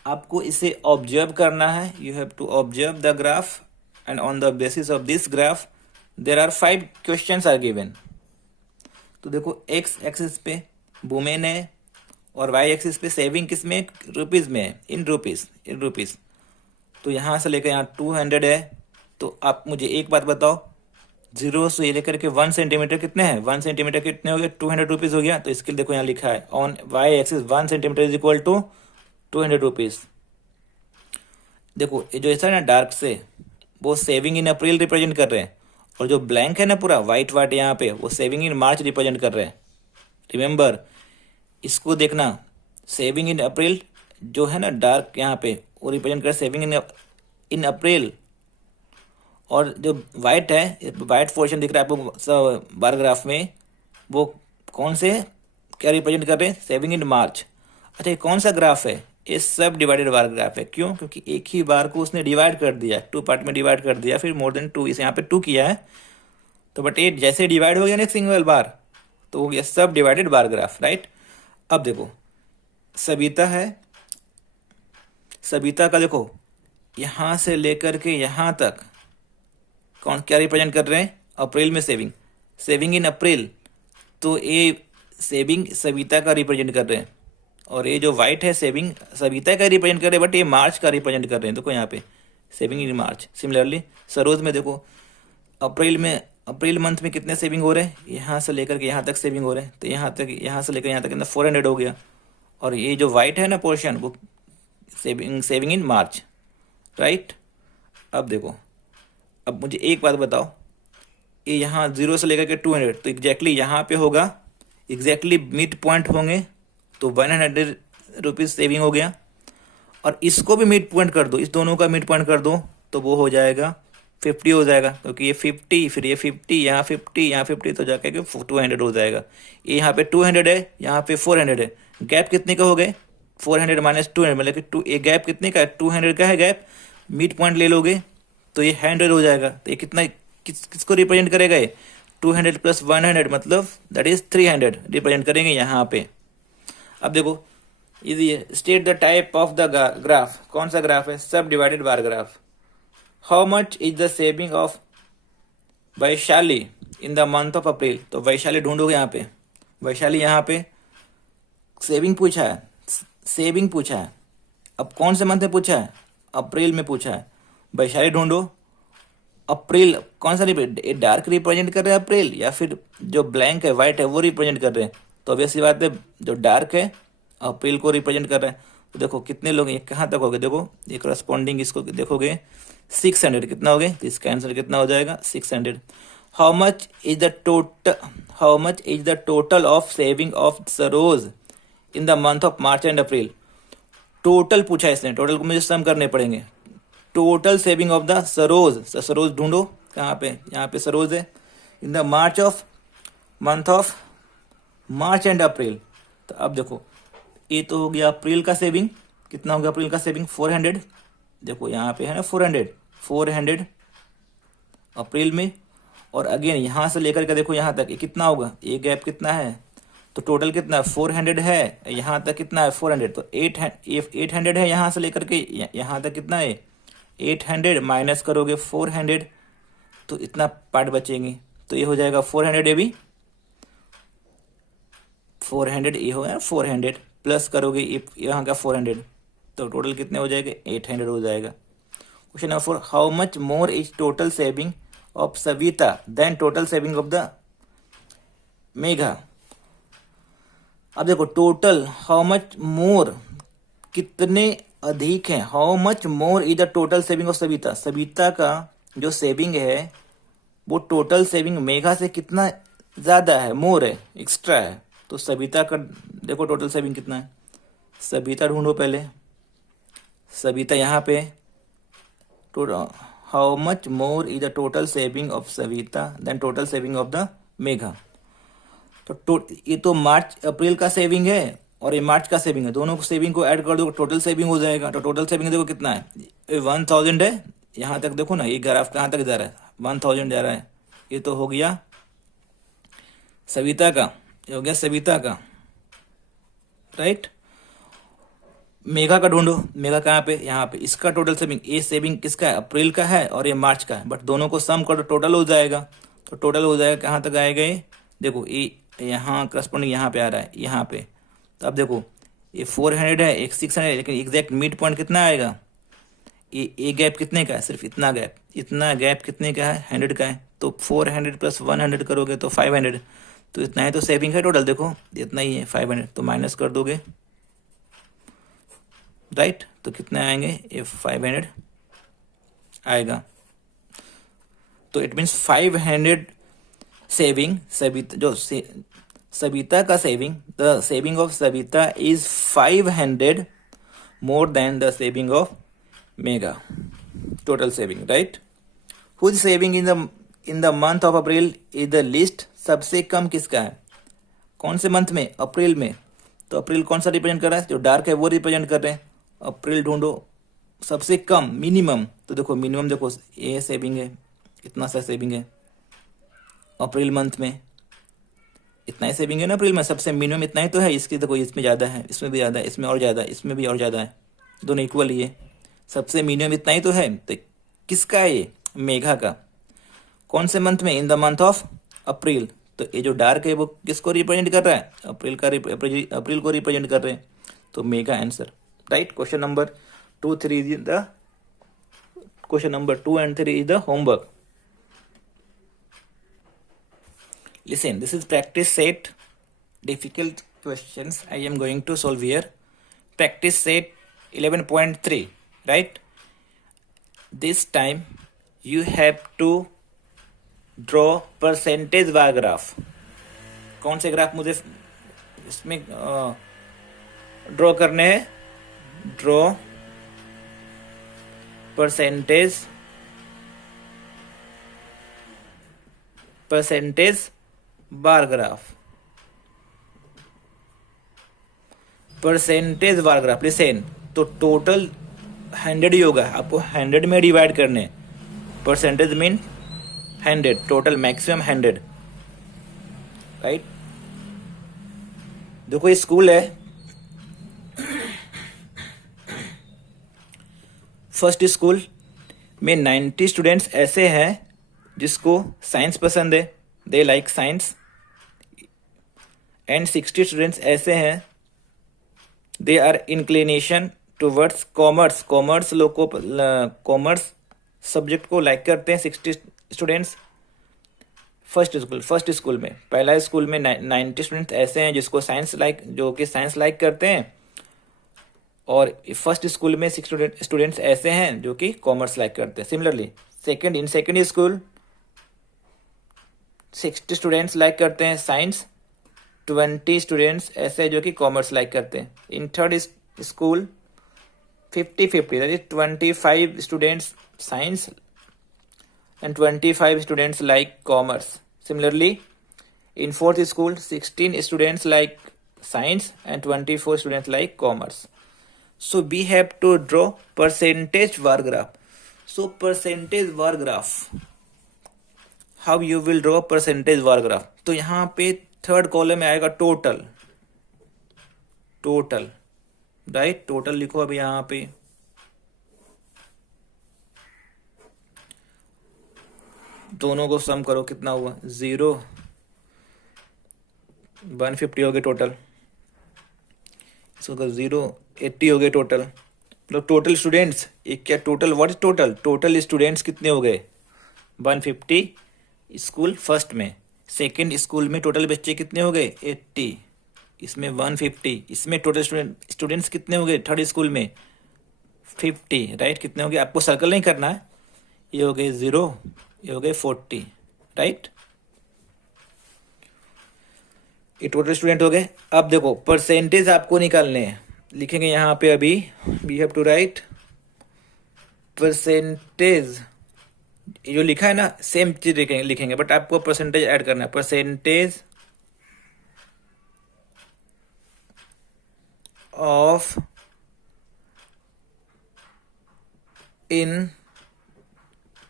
आपको इसे ऑब्जर्व करना है। You have to observe the graph and on the basis of this graph there are 5 questions are given. तो देखो, एक्स एक्सिस पे वुमेन है और वाई एक्सिस पे सेविंग किस में, रुपीज में है, इन रुपीज। तो यहाँ से लेकर यहाँ 200 है। तो आप मुझे एक बात बताओ, 0 से लेकर के 1 सेंटीमीटर कितने हैं, 1 सेंटीमीटर कितने हो गए, 200 रुपीज हो गया। तो इसके लिए देखो यहाँ लिखा है on Y axis 1 centimetre is equal to 200 rupees. देखो ये जो ऐसा है ना डार्क से, वो सेविंग इन अप्रैल रिप्रेजेंट कर रहे हैं, और जो ब्लैंक है ना पूरा वाइट वाइट यहाँ पे, वो सेविंग इन मार्च रिप्रेजेंट कर रहे हैं। रिमेंबर, इसको देखना, सेविंग इन अप्रैल जो है ना डार्क यहाँ पे, वो रिप्रेजेंट कर सेविंग इन अप्रैल, और जो वाइट है, वाइट पोर्शन दिख रहा है आपको बार ग्राफ में, वो कौन से क्या रिप्रेजेंट कर रहे हैं, सेविंग इन मार्च। अच्छा, ये कौन सा ग्राफ है, ये सब डिवाइडेड बार ग्राफ है। क्यों? क्योंकि एक ही बार को उसने डिवाइड कर दिया, 2 पार्ट में डिवाइड कर दिया, फिर मोर देन 2, इसे यहाँ पे 2 किया है। तो बट ये जैसे डिवाइड हो गया ना एक सिंगल बार, तो हो गया सब डिवाइडेड बार ग्राफ, राइट। अब देखो, सविता है, सविता का देखो यहां से लेकर के यहां तक कौन क्या रिप्रेजेंट कर रहे हैं, अप्रैल में सेविंग इन अप्रैल। तो ये सेविंग सविता का रिप्रेजेंट कर रहे हैं, और ये जो व्हाइट है सेविंग सविता का रिप्रेजेंट कर रहे हैं, बट ये मार्च का रिप्रेजेंट कर रहे हैं। देखो यहाँ पे saving in March. Similarly Saroj में देखो, अप्रैल मंथ में कितने सेविंग हो रहे हैं, यहाँ से लेकर के यहाँ तक सेविंग हो रहे हैं। तो यहाँ से लेकर यहाँ तक 400 हो गया, और ये जो व्हाइट है ना पोर्शन, वो सेविंग इन मार्च, राइट। अब देखो, अब मुझे एक बात बताओ, ये यहाँ 0 से लेकर के 200, तो एग्जैक्टली यहाँ पे होगा, एग्जैक्टली मिड पॉइंट होंगे, तो 100 रुपीज सेविंग हो गया। और इसको भी मिड पॉइंट कर दो, इस दोनों का मिड पॉइंट कर दो, तो वो हो जाएगा 50 हो जाएगा, क्योंकि ये 50, फिर ये 50, यहाँ 50, यहाँ 50, तो जाके 200 हो जाएगा। ये यहाँ पे 200 है, यहाँ पे 400 है, गैप कितने का हो गए, 400 माइनस 200, मतलब कि ये गैप कितने का है, 200 का है गैप। मिड पॉइंट ले लोगे तो ये 100 हो जाएगा। तो ये कितना किसको रिप्रेजेंट करेगा, ये 200 प्लस 100, मतलब दैट इज 300 रिप्रेजेंट करेंगे यहाँ पे। अब देखो, इजी है। State the type of the graph, कौन सा ग्राफ है, सब divided bar graph. How much is the saving of Vaishali in the month of अप्रैल। तो वैशाली ढूंढोगे यहाँ पे, वैशाली यहाँ पे सेविंग पूछा है, अब कौन से मंथ में पूछा है, अप्रैल में पूछा है। वैशाली ढूंढो, अप्रैल कौन सा डार्क रिप्रेजेंट कर रहे हैं अप्रैल, या फिर जो ब्लैंक है व्हाइट है वो रिप्रेजेंट कर रहे हैं। तो ऑब्वियसली बात है, जो डार्क है अप्रैल को रिप्रेजेंट कर रहे हैं। तो देखो कितने लोग ये कहाँ तक हो गए, देखो ये करस्पॉन्डिंग इसको देखोगे 600 कितना हो गए, तो इसका आंसर कितना हो जाएगा 600। How much is the total of saving of Saroj in the month of March and April. Total पूछा है इसने, टोटल को मुझे सम करने पड़ेंगे। Total saving of the Saroj ढूंढो, कहाँ पे, यहाँ पे सरोज है, इन the month of March and April. तो अब देखो, ये तो हो गया अप्रैल का सेविंग, कितना हो गया अप्रैल का सेविंग 400। देखो यहाँ पे है ना 400 अप्रैल में, और अगेन यहाँ से लेकर के देखो यहाँ तक ये कितना होगा, ये गैप कितना है, तो टोटल कितना 400 है, यहाँ तक कितना है 400, तो 800 है यहाँ से लेकर के यहाँ तक कितना है 800, माइनस करोगे 400, तो इतना पार्ट बचेंगे। तो ये हो जाएगा 400, ये भी 400, ये हो 400, प्लस करोगे यहाँ का 400, तो टोटल कितने हो जाएंगे 800 हो जाएगा। Question number 4, how much more is total saving of Savita than total saving of the Megha. अब देखो टोटल हाउ मच मोर, कितने अधिक है। How much more is the total saving of Savita, Savita का जो सेविंग है वो टोटल सेविंग मेघा से कितना ज्यादा है, मोर है, एक्स्ट्रा है। तो सविता का देखो टोटल सेविंग कितना है, सविता ढूंढो पहले, सविता यहाँ पे, how much more is the total saving of Savita than total saving of the Megha. तो ये तो मार्च अप्रैल का सेविंग है और ये मार्च का सेविंग है, दोनों को सेविंग को ऐड कर दो टोटल सेविंग हो जाएगा। तो टोटल सेविंग देखो कितना है, 1000 है, यहाँ तक देखो ना, ये ग्राफ कहाँ तक जा रहा है, 1000 जा रहा है। ये तो हो गया सविता का, ये हो गया सविता का, राइट। मेघा का ढूंढो, मेघा कहाँ पे, यहाँ पे। इसका टोटल सेविंग, ये सेविंग किसका है, अप्रैल का है और ये मार्च का है, बट दोनों को सम करो टोटल हो जाएगा। तो टोटल हो जाएगा कहाँ तक आएगा ये, देखो ये यहाँ करस्पॉन्डिंग यहाँ पे आ रहा है, यहाँ पे। तो अब देखो ये 400 है, एक 600 है, लेकिन एग्जैक्ट मिड पॉइंट कितना आएगा, ये गैप कितने का है, सिर्फ इतना गैप, इतना गैप कितने का है, 100 का है। तो 400 प्लस 100 करोगे तो 500, तो इतना ही तो सेविंग है टोटल, देखो इतना ही है 500, तो माइनस कर दोगे, राइट। तो कितने आएंगे, ये 500 आएगा। तो इट मीन्स 500 सेविंग, सविता जो सविता का saving, the saving of Savita is 500 more than the saving of Megha, total saving, right. Whose saving in the month of April is the least, सबसे कम किसका है, कौन से मंथ में, अप्रैल में। तो अप्रैल कौन सा रिप्रेजेंट कर रहा है, जो डार्क है वो रिप्रेजेंट कर रहे हैं। अप्रैल ढूंढो, सबसे कम मिनिमम, तो देखो मिनिमम देखो ये सेविंग है, इतना सा सेविंग है अप्रैल मंथ में, इतना ही सेविंग है ना अप्रैल में, सबसे मिनिमम इतना ही तो है। इसकी देखो इसमें ज़्यादा है, इसमें भी ज़्यादा है, इसमें और ज़्यादा है, इसमें भी और ज़्यादा है, दोनों इक्वल ही है, सबसे मिनिमम इतना ही तो है। तो किसका है ये, मेघा का। कौन से मंथ में, इन द मंथ ऑफ अप्रैल। तो ये जो डार्क है वो किसको रिप्रेजेंट कर रहा है, अप्रैल का, अप्रैल को रिप्रेजेंट कर रहे हैं। तो Megha answer, right. Question number 2, 3 is the question number 2 and 3 is the homework. Listen, this is practice set. Difficult questions I am going to solve here. Practice set 11.3, right? This time you have to draw percentage bar graph. कौन से graph मुझे इसमें draw करने हैं, draw percentage bar graph, percentage bar graph. Listen, तो total 100 ही होगा, आपको 100 में डिवाइड करने, percentage mean 100, total maximum 100, right. देखो ये स्कूल है, फर्स्ट स्कूल में 90 स्टूडेंट्स ऐसे हैं जिसको साइंस पसंद है, they like science, and 60 students ऐसे हैं they are inclination towards commerce, commerce लोग को कॉमर्स सब्जेक्ट को लाइक करते हैं 60 स्टूडेंट्स। फर्स्ट स्कूल में, पहला स्कूल में 90 स्टूडेंट्स ऐसे हैं जिसको साइंस लाइक, जो कि साइंस लाइक करते हैं, और फर्स्ट स्कूल में 6 स्टूडेंट्स ऐसे हैं जो कि कॉमर्स लाइक करते हैं। Similarly second school 60 students like करते हैं साइंस, 20 स्टूडेंट्स ऐसे जो कि कॉमर्स लाइक करते हैं। In third school 50-50, that is 25 students science and 25 students like commerce. Similarly, in fourth school, 16 students like science and 24 students like commerce. So we have to draw percentage bar graph. So percentage bar graph, how you will draw percentage bar graph? तो यहाँ पे third column में आएगा total, right. Total लिखो अभी यहाँ पे, दोनों को सम करो, कितना हुआ 0, 150 हो गए टोटल, इसको 0, 80 हो गए टोटल। मतलब टोटल स्टूडेंट्स, एक क्या total, what is total students कितने हो गए 150 स्कूल फर्स्ट में। सेकंड स्कूल में टोटल बच्चे कितने हो गए 80, इसमें 150, इसमें टोटल स्टूडेंट्स कितने हो गए थर्ड स्कूल में 50, राइट। कितने हो गए, आपको सर्कल नहीं करना है, ये हो गए 0, ये हो गए 40, राइट। ये टोटल स्टूडेंट हो गए। अब देखो परसेंटेज आपको निकालने हैं, लिखेंगे यहाँ पे अभी, we have to write percentage. जो लिखा है ना सेम चीज लिखेंगे बट आपको परसेंटेज ऐड करना है। Percentage of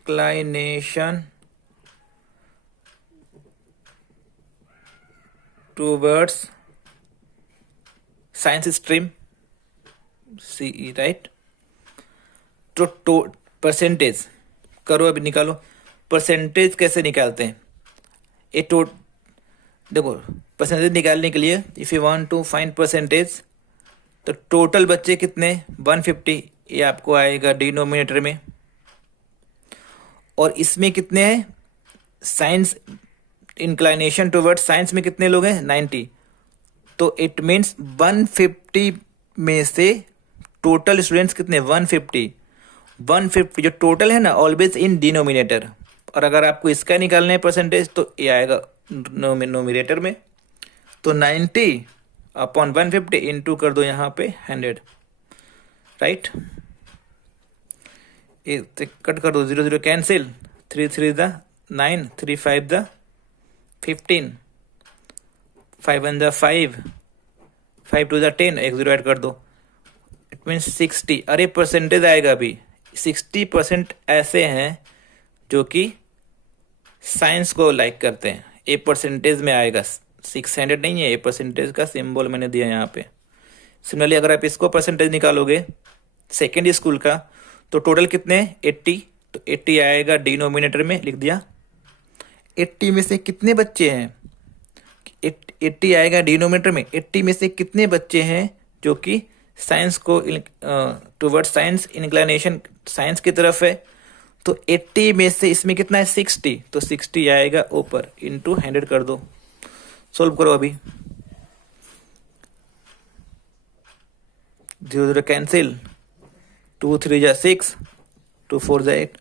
inclination towards science stream CE, right. तो परसेंटेज करो, अभी निकालो। परसेंटेज कैसे निकालते हैं, ये देखो परसेंटेज निकालने के लिए if you want to find percentage, तो टोटल बच्चे कितने 150, ये आपको आएगा डिनोमिनेटर में। और इसमें कितने हैं, साइंस इंक्लाइनेशन टुवर्ड्स साइंस में कितने लोग हैं 90, तो इट मीन्स 150 में से टोटल स्टूडेंट्स कितने 150 जो टोटल है ना ऑलवेज इन डिनोमिनेटर। और अगर आपको इसका निकालना है परसेंटेज तो ये आएगा नोमिनेटर में। तो 90 अपॉन 150 इंटू कर दो यहाँ पे 100, राइट। ये कट कर दो, 0 0 cancel, 3 3 the 9, 3 5 the 15, 5 1 the 5, 5 2 the 10, एक 0 ऐड कर दो, इट मीन्स 60। अरे परसेंटेज आएगा अभी 60% ऐसे हैं जो कि साइंस को लाइक करते हैं, ए परसेंटेज में आएगा। 600 नहीं है, ए परसेंटेज का सिंबल मैंने दिया यहाँ पे। सिमिलरली अगर आप इसको परसेंटेज निकालोगे सेकेंड स्कूल का, तो टोटल कितने 80, तो 80 आएगा डिनोमिनेटर में, लिख दिया। 80 में से कितने बच्चे हैं, 80 आएगा डिनोमिनेटर में। 80 में से कितने बच्चे हैं जो कि साइंस को टुवर्ड्स साइंस इंक्लिनेशन साइंस की तरफ है, तो 80 में से इसमें कितना है 60, तो 60 आएगा ऊपर, इंटू 100 कर दो। सोल्व करो अभी, 0 0 कैंसिल, 2 3 जा 6, 2 4 जा 8,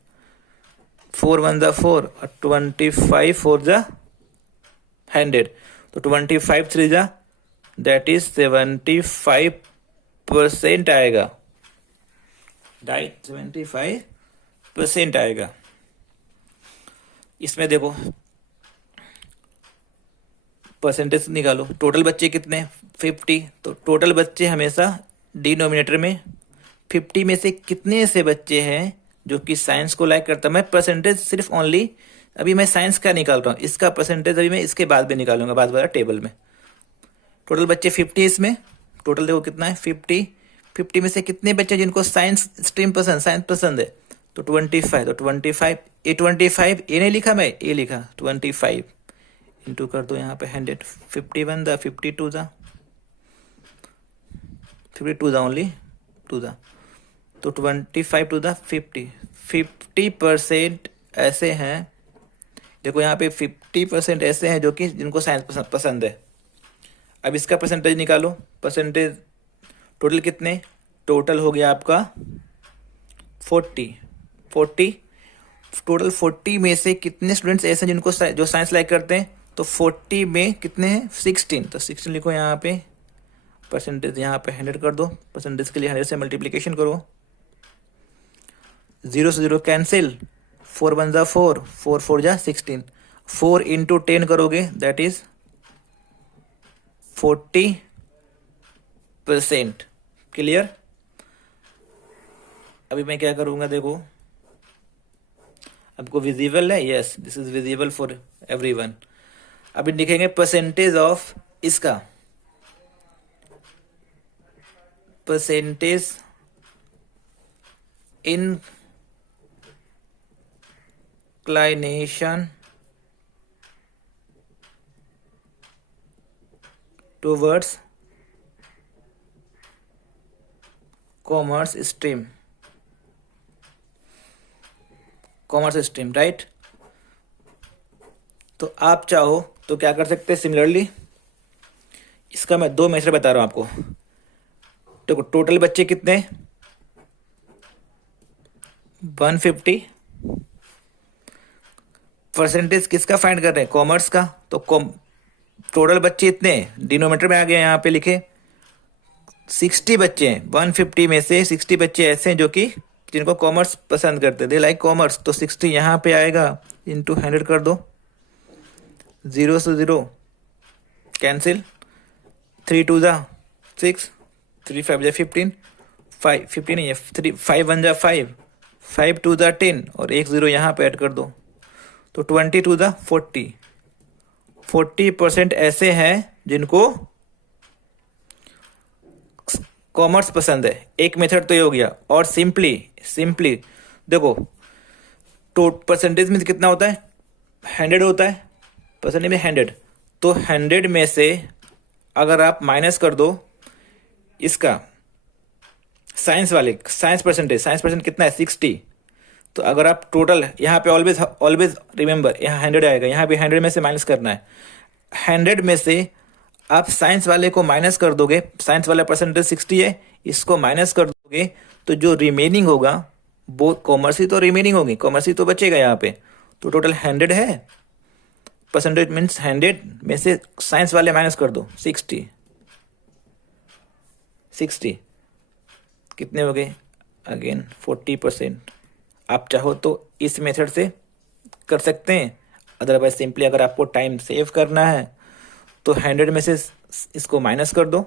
4 1 जा 4, और 25 4 जा 100, तो 25 3 जा दैट इज 75% आएगा, राइट। 75% आएगा। इसमें देखो परसेंटेज निकालो, टोटल बच्चे कितने 50, तो टोटल बच्चे हमेशा डिनोमिनेटर में। 50 में से कितने ऐसे बच्चे हैं जो कि साइंस को लाइक करता है। मैं परसेंटेज सिर्फ ओनली अभी मैं साइंस का निकाल रहा हूँ, इसका परसेंटेज अभी मैं इसके बाद भी निकालूंगा, बाद वाला टेबल में। टोटल बच्चे 50, इसमें टोटल देखो कितना है 50। 50 में से कितने बच्चे जिनको साइंस स्ट्रीम पसंद, साइंस पसंद है, तो 25, तो 25 ये नहीं लिखा मैं, ये लिखा 25 इंटू कर दो यहाँ पे 100, 51 दा 52 दा 52 दा ओनली 2 दा, तो 25 टू दा 50% ऐसे हैं। देखो यहाँ पे 50% ऐसे हैं जो कि जिनको साइंस पसंद है। अब इसका परसेंटेज निकालो। परसेंटेज टोटल कितने, टोटल हो गया आपका 40 टोटल 40 में से कितने स्टूडेंट्स ऐसे हैं जिनको जो साइंस लाइक करते हैं, तो 40 में कितने हैं 16, तो 16 लिखो यहाँ पे। परसेंटेज यहाँ पे 100 कर दो, परसेंटेज के लिए 100 से मल्टीप्लिकेशन करो, 0 से 0 कैंसिल, 4 1 जा 4, 4 4 जा 16, 4 इंटू 10 करोगे दैट इज 40%। क्लियर। अभी मैं क्या करूंगा, देखो आपको विजिबल है, yes this is visible for everyone. अभी लिखेंगे परसेंटेज ऑफ इसका, percentage inclination towards commerce stream, right. तो आप चाहो तो क्या कर सकते हैं, सिमिलरली इसका मैं 2 मेथड बता रहा हूं आपको। देखो टोटल बच्चे कितने 150 परसेंटेज किसका फाइंड कर रहे हैं? कॉमर्स का। तो टोटल बच्चे इतने डिनोमीटर में आ गए, यहाँ पे लिखे 60 बच्चे हैं। 150 में से 60 बच्चे ऐसे हैं जो कि जिनको कॉमर्स पसंद करते, दे लाइक कॉमर्स। तो 60 यहाँ पे आएगा, इंटू 100 कर दो, 0 से 0 कैंसिल, 3 2 जा 6, 3 5 जा 15, 5 50 नहीं है, 3 5 1 जा 5, 5 2 जा 10 और 1 0 यहाँ पे ऐड कर दो, तो 20 2 जा 40। 40% ऐसे हैं जिनको कॉमर्स पसंद है। एक मेथड तो ये हो गया। और सिंपली देखो, तो परसेंटेज में कितना होता है? 100 होता है, परसेंटेज में 100। तो 100 में से अगर आप माइनस कर दो इसका साइंस परसेंट कितना है? 60। तो अगर आप टोटल यहाँ पे ऑलवेज रिमेंबर, यहाँ 100 आएगा, यहाँ पे 100 में से माइनस करना है। 100 में से आप साइंस वाले को माइनस कर दोगे, साइंस वाला परसेंटेज 60 है, इसको माइनस कर दोगे तो जो रिमेनिंग होगा वो कॉमर्स ही तो रिमेनिंग होगी, कॉमर्स ही तो बचेगा यहाँ पे। तो टोटल 100 है, परसेंटेज मीन्स 100 में से साइंस वाले माइनस कर दो 60 कितने हो गए? अगेन 40%। आप चाहो तो इस मेथड से कर सकते हैं, अदरवाइज सिंपली अगर आपको टाइम सेव करना है तो 100 में से इसको माइनस कर दो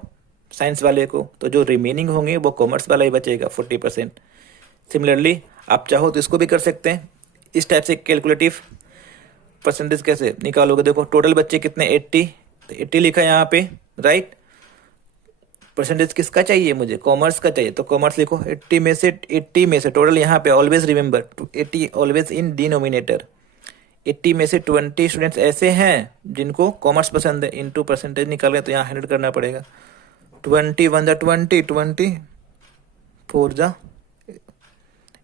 साइंस वाले को, तो जो रिमेनिंग होंगे वो कॉमर्स वाला ही बचेगा 40%। सिमिलरली आप चाहो तो इसको भी कर सकते हैं। इस टाइप से कैलकुलेटिव परसेंटेज कैसे निकालोगे? देखो टोटल बच्चे कितने? 80, तो 80 लिखा है यहाँ पे, राइट। परसेंटेज किसका चाहिए? मुझे कॉमर्स का चाहिए, तो कॉमर्स लिखो। 80 में से टोटल यहाँ पे always remember 80 always in denominator. 80 में से 20 स्टूडेंट्स ऐसे हैं जिनको कॉमर्स पसंद है, इनटू परसेंटेज निकालें तो यहाँ 100 करना पड़ेगा। 20 1 जा 20, 20 4 जा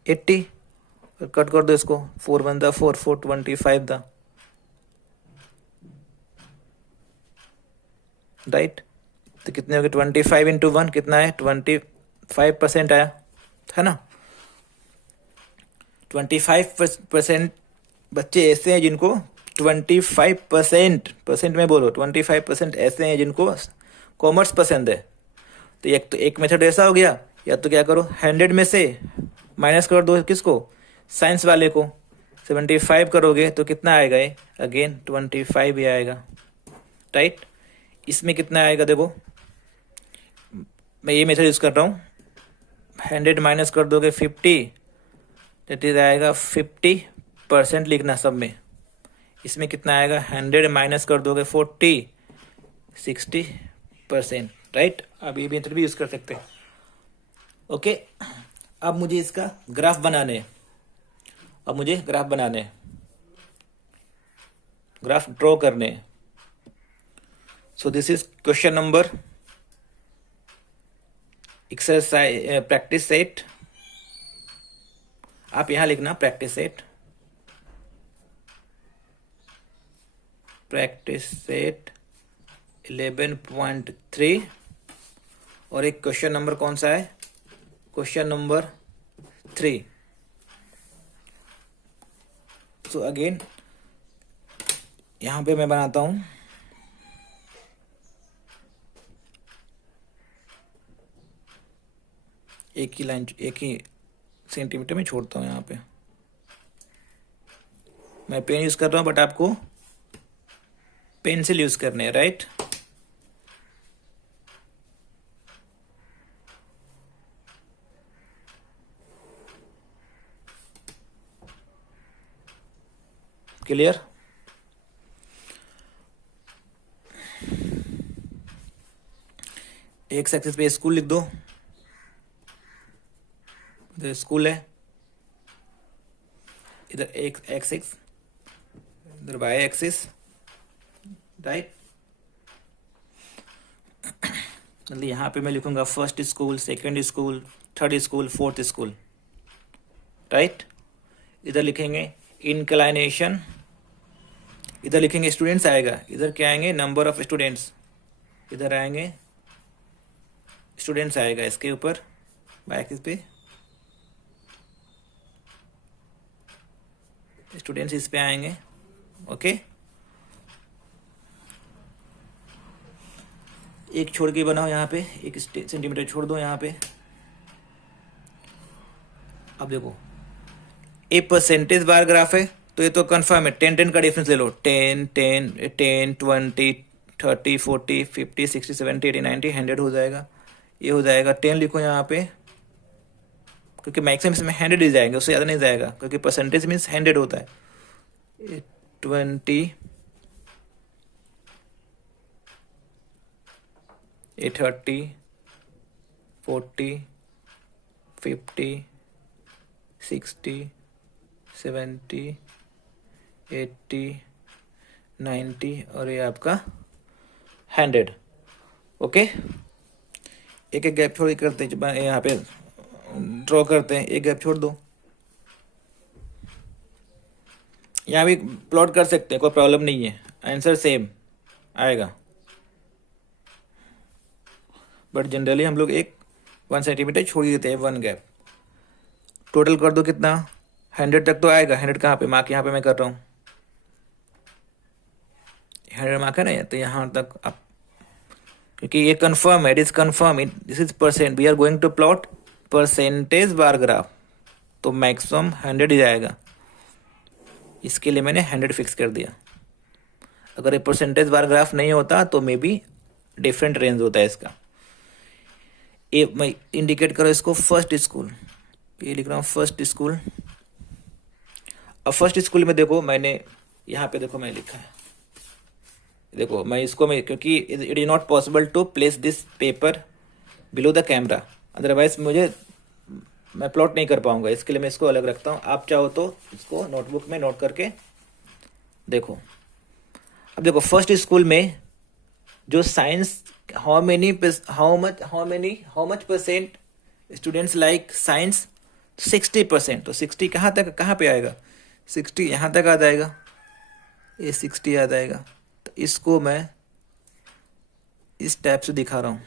80, कट कर दो इसको, 4 1 जा 4, 4 25 जा, राइट। तो कितने हो गए? 25 इंटू 1 कितना है? 25% आया, है ना। 25% बच्चे ऐसे हैं जिनको 25% में बोलो, 25% ऐसे हैं जिनको कॉमर्स पसंद है। तो एक मेथड ऐसा हो गया, या तो क्या करो 100 में से माइनस कर दो किसको? साइंस वाले को। 75 करोगे तो कितना आएगा? ये अगेन 25 ही आएगा, राइट। इसमें कितना आएगा? देखो मैं ये मेथड यूज कर रहा हूँ। 100 माइनस कर दोगे 50, दैट इज आएगा 50% लिखना सब में। इसमें कितना आएगा? 100 माइनस कर दोगे 40, 60%, राइट। अब ये मेथड भी यूज कर सकते हैं। ओके, अब मुझे इसका ग्राफ बनाने हैं, ग्राफ ड्रॉ करने हैं। So this is question number exercise practice set. आप यहां लिखना प्रैक्टिस सेट 11.3। और एक क्वेश्चन नंबर कौन सा है? Question number 3। सो अगेन यहां पे मैं बनाता हूं एक ही लाइन, एक ही सेंटीमीटर में छोड़ता हूं। यहाँ पे मैं पेन यूज कर रहा हूं, बट आपको पेंसिल यूज करने हैं, राइट। क्लियर? एक एक्सिस पे स्कूल लिख दो, इधर स्कूल है, इधर एक एक्सिस, इधर वाई एक्सिस, राइट। मतलब यहाँ पे मैं लिखूंगा first school, second school, third school, fourth school, right. इधर लिखेंगे इंक्लाइनेशन, इधर लिखेंगे स्टूडेंट्स आएगा, इधर क्या आएंगे? नंबर ऑफ स्टूडेंट्स, इधर आएंगे स्टूडेंट्स आएगा इसके ऊपर वाई एक्सिस पे, स्टूडेंट्स इस पे आएंगे। ओके, एक छोड़ के बनाओ यहाँ पे, 1 सेंटीमीटर छोड़ दो यहाँ पे। अब देखो ए परसेंटेज बार ग्राफ है तो ये तो कंफर्म है, 10-10 का डिफरेंस ले लो, 10 10 10 20 30 40 50 60 70 80 90 100 हो जाएगा। ये हो जाएगा 10 लिखो यहाँ पे, क्योंकि मैक्सिमम इसमें 100 ही जाएंगे, उससे ज़्यादा नहीं जाएगा, क्योंकि परसेंटेज मीन्स 100 होता है। 20 30 40 50 60 70 80 90 और ये आपका 100। ओके, एक एक गैप छोड़ के करते हैं, यहाँ पे ड्रॉ करते हैं, एक गैप छोड़ दो। यहाँ भी प्लॉट कर सकते हैं, कोई प्रॉब्लम नहीं है, आंसर सेम आएगा, बट जनरली हम लोग 1 सेंटीमीटर छोड़ देते हैं, 1 गैप। टोटल कर दो कितना, 100 तक तो आएगा। 100 कहाँ पे मार्क, यहाँ पे मैं कर रहा हूँ, 100 मार्क है ना, तो यहाँ तक आप, क्योंकि ये कंफर्म है, it is confirm, this is percent, we are going to plot percentage bar graph, तो मैक्सिमम 100 ही जाएगा, इसके लिए मैंने 100 फिक्स कर दिया। अगर ये परसेंटेज बार ग्राफ नहीं होता तो मे बी डिफरेंट रेंज होता है इसका। ये मैं इंडिकेट करो इसको फर्स्ट स्कूल, ये लिख रहा हूँ फर्स्ट स्कूल। अब फर्स्ट स्कूल में देखो मैंने यहाँ पे देखो मैं लिखा है, देखो मैं इसको मैं, क्योंकि it is not possible to place this paper below the camera, otherwise मैं प्लॉट नहीं कर पाऊंगा, इसके लिए मैं इसको अलग रखता हूँ। आप चाहो तो इसको नोटबुक में नोट करके देखो। अब देखो फर्स्ट स्कूल में जो science, how much percent students like science, 60%। तो 60 कहाँ पे आएगा, 60 यहाँ तक आ जाएगा, ये 60 आ जाएगा। तो इसको मैं इस टाइप से दिखा रहा हूँ,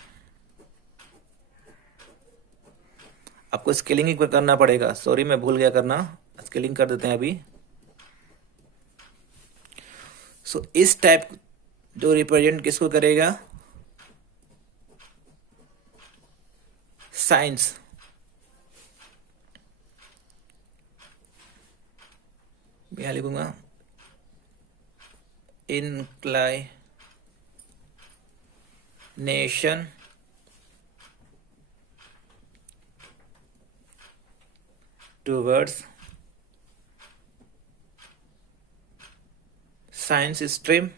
आपको स्केलिंग ही करना पड़ेगा, सॉरी मैं भूल गया करना, स्केलिंग कर देते हैं अभी। सो इस टाइप जो रिप्रेजेंट किसको करेगा, साइंस। यहां लिखूंगा inclination towards science stream,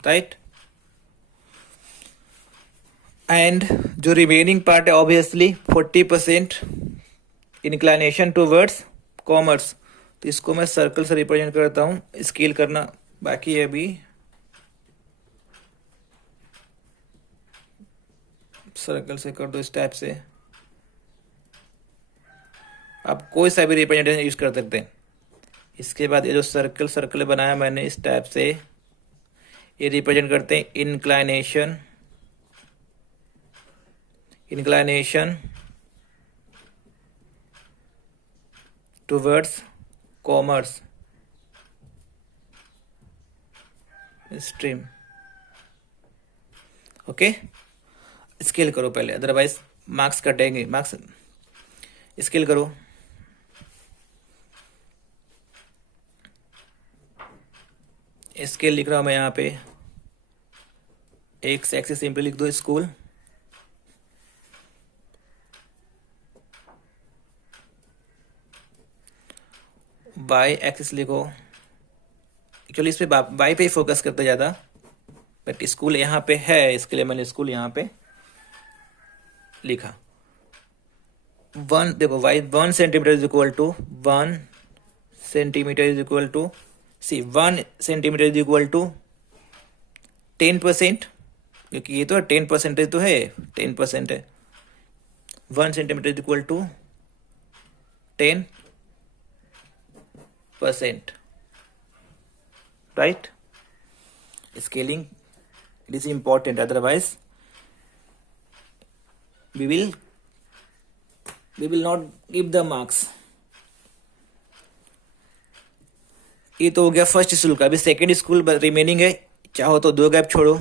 right? And जो रिमेनिंग पार्ट है ऑब्वियसली 40% इंक्लाइनेशन टूवर्ड्स कॉमर्स, तो इसको मैं सर्कल से रिप्रेजेंट करता हूँ, स्केल करना बाकी है अभी, सर्कल से कर दो इस टाइप से, आप कोई सा भी रिप्रेजेंटेशन यूज कर सकते हैं। इसके बाद ये जो सर्कल बनाया मैंने इस टाइप से, ये रिप्रेजेंट करते हैं inclination towards commerce stream. Okay, scale करो पहले, अदरवाइज मार्क्स कटेंगे, मार्क्स स्केल करो। स्केल लिख रहा हूं मैं यहाँ पे, एक्स एक्सिस सिंपली लिख दो स्कूल, वाई एक्सिस लिखो, एक्चुअली इस पे वाई पे ही फोकस करते ज़्यादा, बट स्कूल यहाँ पे है, इसके लिए मैंने स्कूल यहाँ पे लिखा। 1 देखो Y 1 centimetre is equal to 1 centimetre is equal to, see 1 centimetre is equal to 10%, क्योंकि ये तो 10% तो है, 10% है, 1 centimetre is equal to 10%, right? Scaling, it is important, otherwise we will not give the marks. ये तो हो गया फर्स्ट स्कूल का। अभी सेकेंड स्कूल रिमेनिंग है। चाहो तो 2 गैप छोड़ो,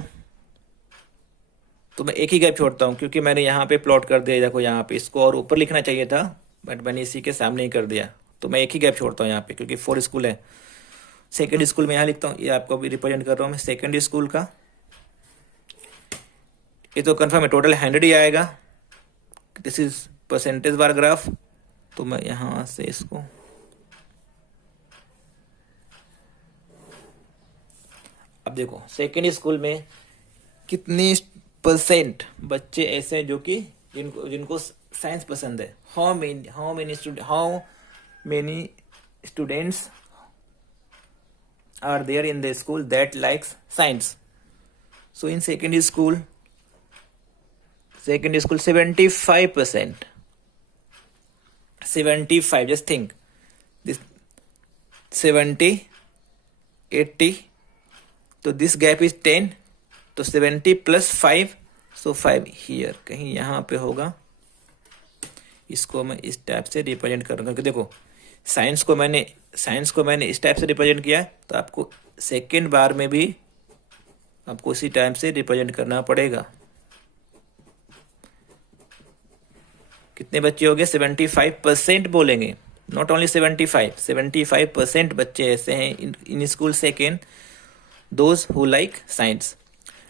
तो मैं एक ही गैप छोड़ता हूँ क्योंकि मैंने यहाँ पे प्लॉट कर दिया। देखो यहाँ पे इसको और ऊपर लिखना चाहिए था, बट मैंने इसी के सामने ही कर दिया। तो मैं एक ही गैप छोड़ता हूँ यहाँ पे क्योंकि 4 स्कूल है। सेकेंड स्कूल में यहाँ लिखता हूँ, ये आपको भी रिप्रेजेंट कर रहा हूँ मैं सेकेंड स्कूल का। ये तो कन्फर्म है, टोटल 100 ही आएगा। This is percentage bar graph. तो मैं यहाँ से इसको अब देखो सेकेंड स्कूल में कितनी परसेंट बच्चे ऐसे हैं जो कि जिनको जिनको साइंस पसंद है। How many students are there in the school that likes science. So in second school 75%, 75, just think this 70, 80, तो this gap is 10, तो 70 plus 5, so 5 here कहीं यहाँ पे होगा। इसको मैं इस टाइप से रिप्रेजेंट करूँगा कि देखो साइंस को मैंने इस टाइप से रिप्रेजेंट किया, तो आपको सेकेंड बार में भी आपको इसी टाइप से रिप्रेजेंट करना पड़ेगा। कितने बच्चे हो गए? 75% बोलेंगे, नॉट ओनली 75% बच्चे ऐसे हैं in school second, those who like science.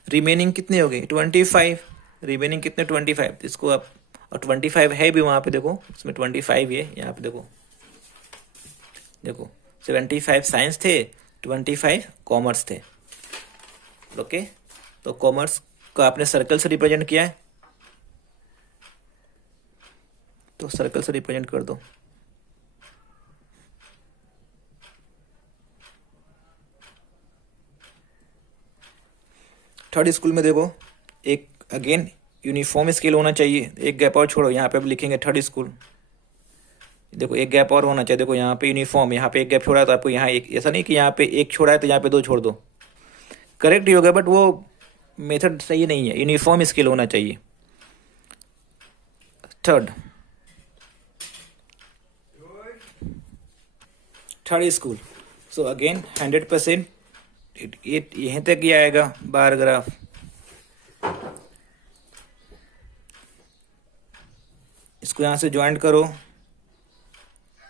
Remaining कितने हो गए? 25। रिमेनिंग कितने? 25। इसको आप, और 25 है भी वहाँ पे, देखो इसमें 25 है। यहाँ पे देखो 75 साइंस थे, 25 कॉमर्स थे। ओके, तो कॉमर्स को आपने सर्कल से रिप्रेजेंट किया है, तो सर्कल से रिप्रेजेंट कर दो। थर्ड स्कूल में देखो एक अगेन यूनिफॉर्म स्केल होना चाहिए। एक गैप और छोड़ो, यहाँ पे अब लिखेंगे थर्ड स्कूल। देखो एक गैप और होना चाहिए। देखो यहाँ पे यूनिफॉर्म, यहाँ पे एक गैप छोड़ा है तो आपको यहाँ एक, ऐसा नहीं कि यहाँ पे एक छोड़ा है तो यहाँ पे 2 छोड़ दो, करेक्ट ही होगा, बट वो मेथड सही नहीं है। यूनिफॉर्म स्केल होना चाहिए। थर्ड स्कूल, सो अगेन 100%, यहीं तक ही आएगा बार ग्राफ। इसको यहाँ से ज्वाइंट करो,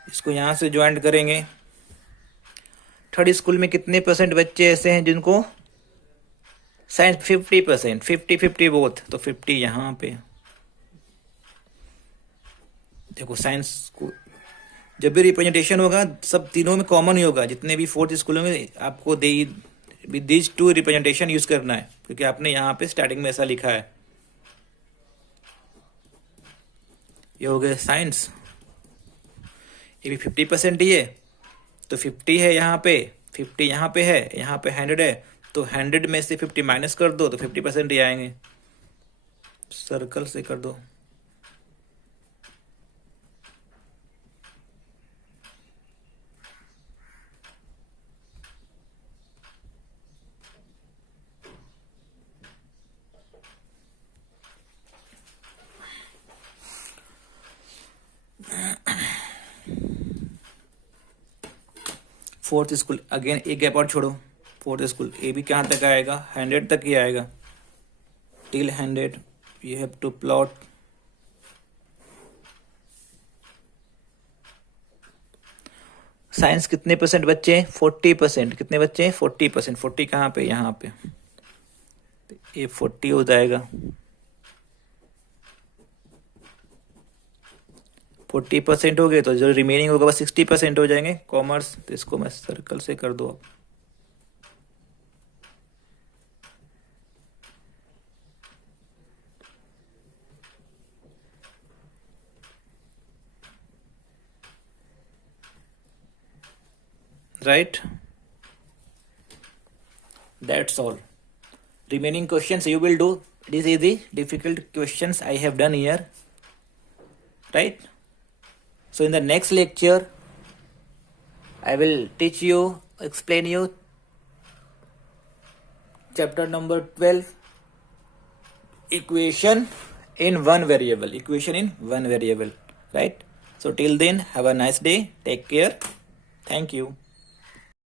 इसको यहाँ से ज्वाइंट करेंगे। थर्ड स्कूल में कितने परसेंट बच्चे ऐसे हैं जिनको साइंस? 50%, 50-50 बोथ, तो 50 यहाँ पे। देखो साइंस को जब भी रिप्रेजेंटेशन होगा सब तीनों में कॉमन ही होगा। जितने भी फोर्थ स्कूलों में आपको दीज 2 रिप्रेजेंटेशन यूज करना है, क्योंकि आपने यहाँ पे स्टार्टिंग में ऐसा लिखा है। ये हो गया साइंस, ये भी 50% ही है, तो 50 है यहाँ पे, 50 यहाँ पे है, यहाँ पे 100 है, तो 100 में से 50 माइनस कर दो तो 50% ही आएंगे। सर्कल से कर दो। फोर्थ स्कूल अगेन एक गैप और छोड़ो। फोर्थ स्कूल ए भी कहाँ तक आएगा? 100 तक ही आएगा, till 100 you have to plot. Science कितने परसेंट बच्चे हैं? 40%। कितने बच्चे हैं? 40%। 40 कहाँ पे? यहाँ पे, ये 40 हो जाएगा। 40% हो गए, तो जो रिमेनिंग होगा बस 60% हो जाएंगे कॉमर्स। तो इसको मैं सर्कल से कर दो। Right, that's all. Remaining questions you will do. This is the difficult questions I have done here, right? So in the next lecture I will teach you, explain you chapter number 12, equation in one variable, right? So till then, have a nice day, take care, thank you.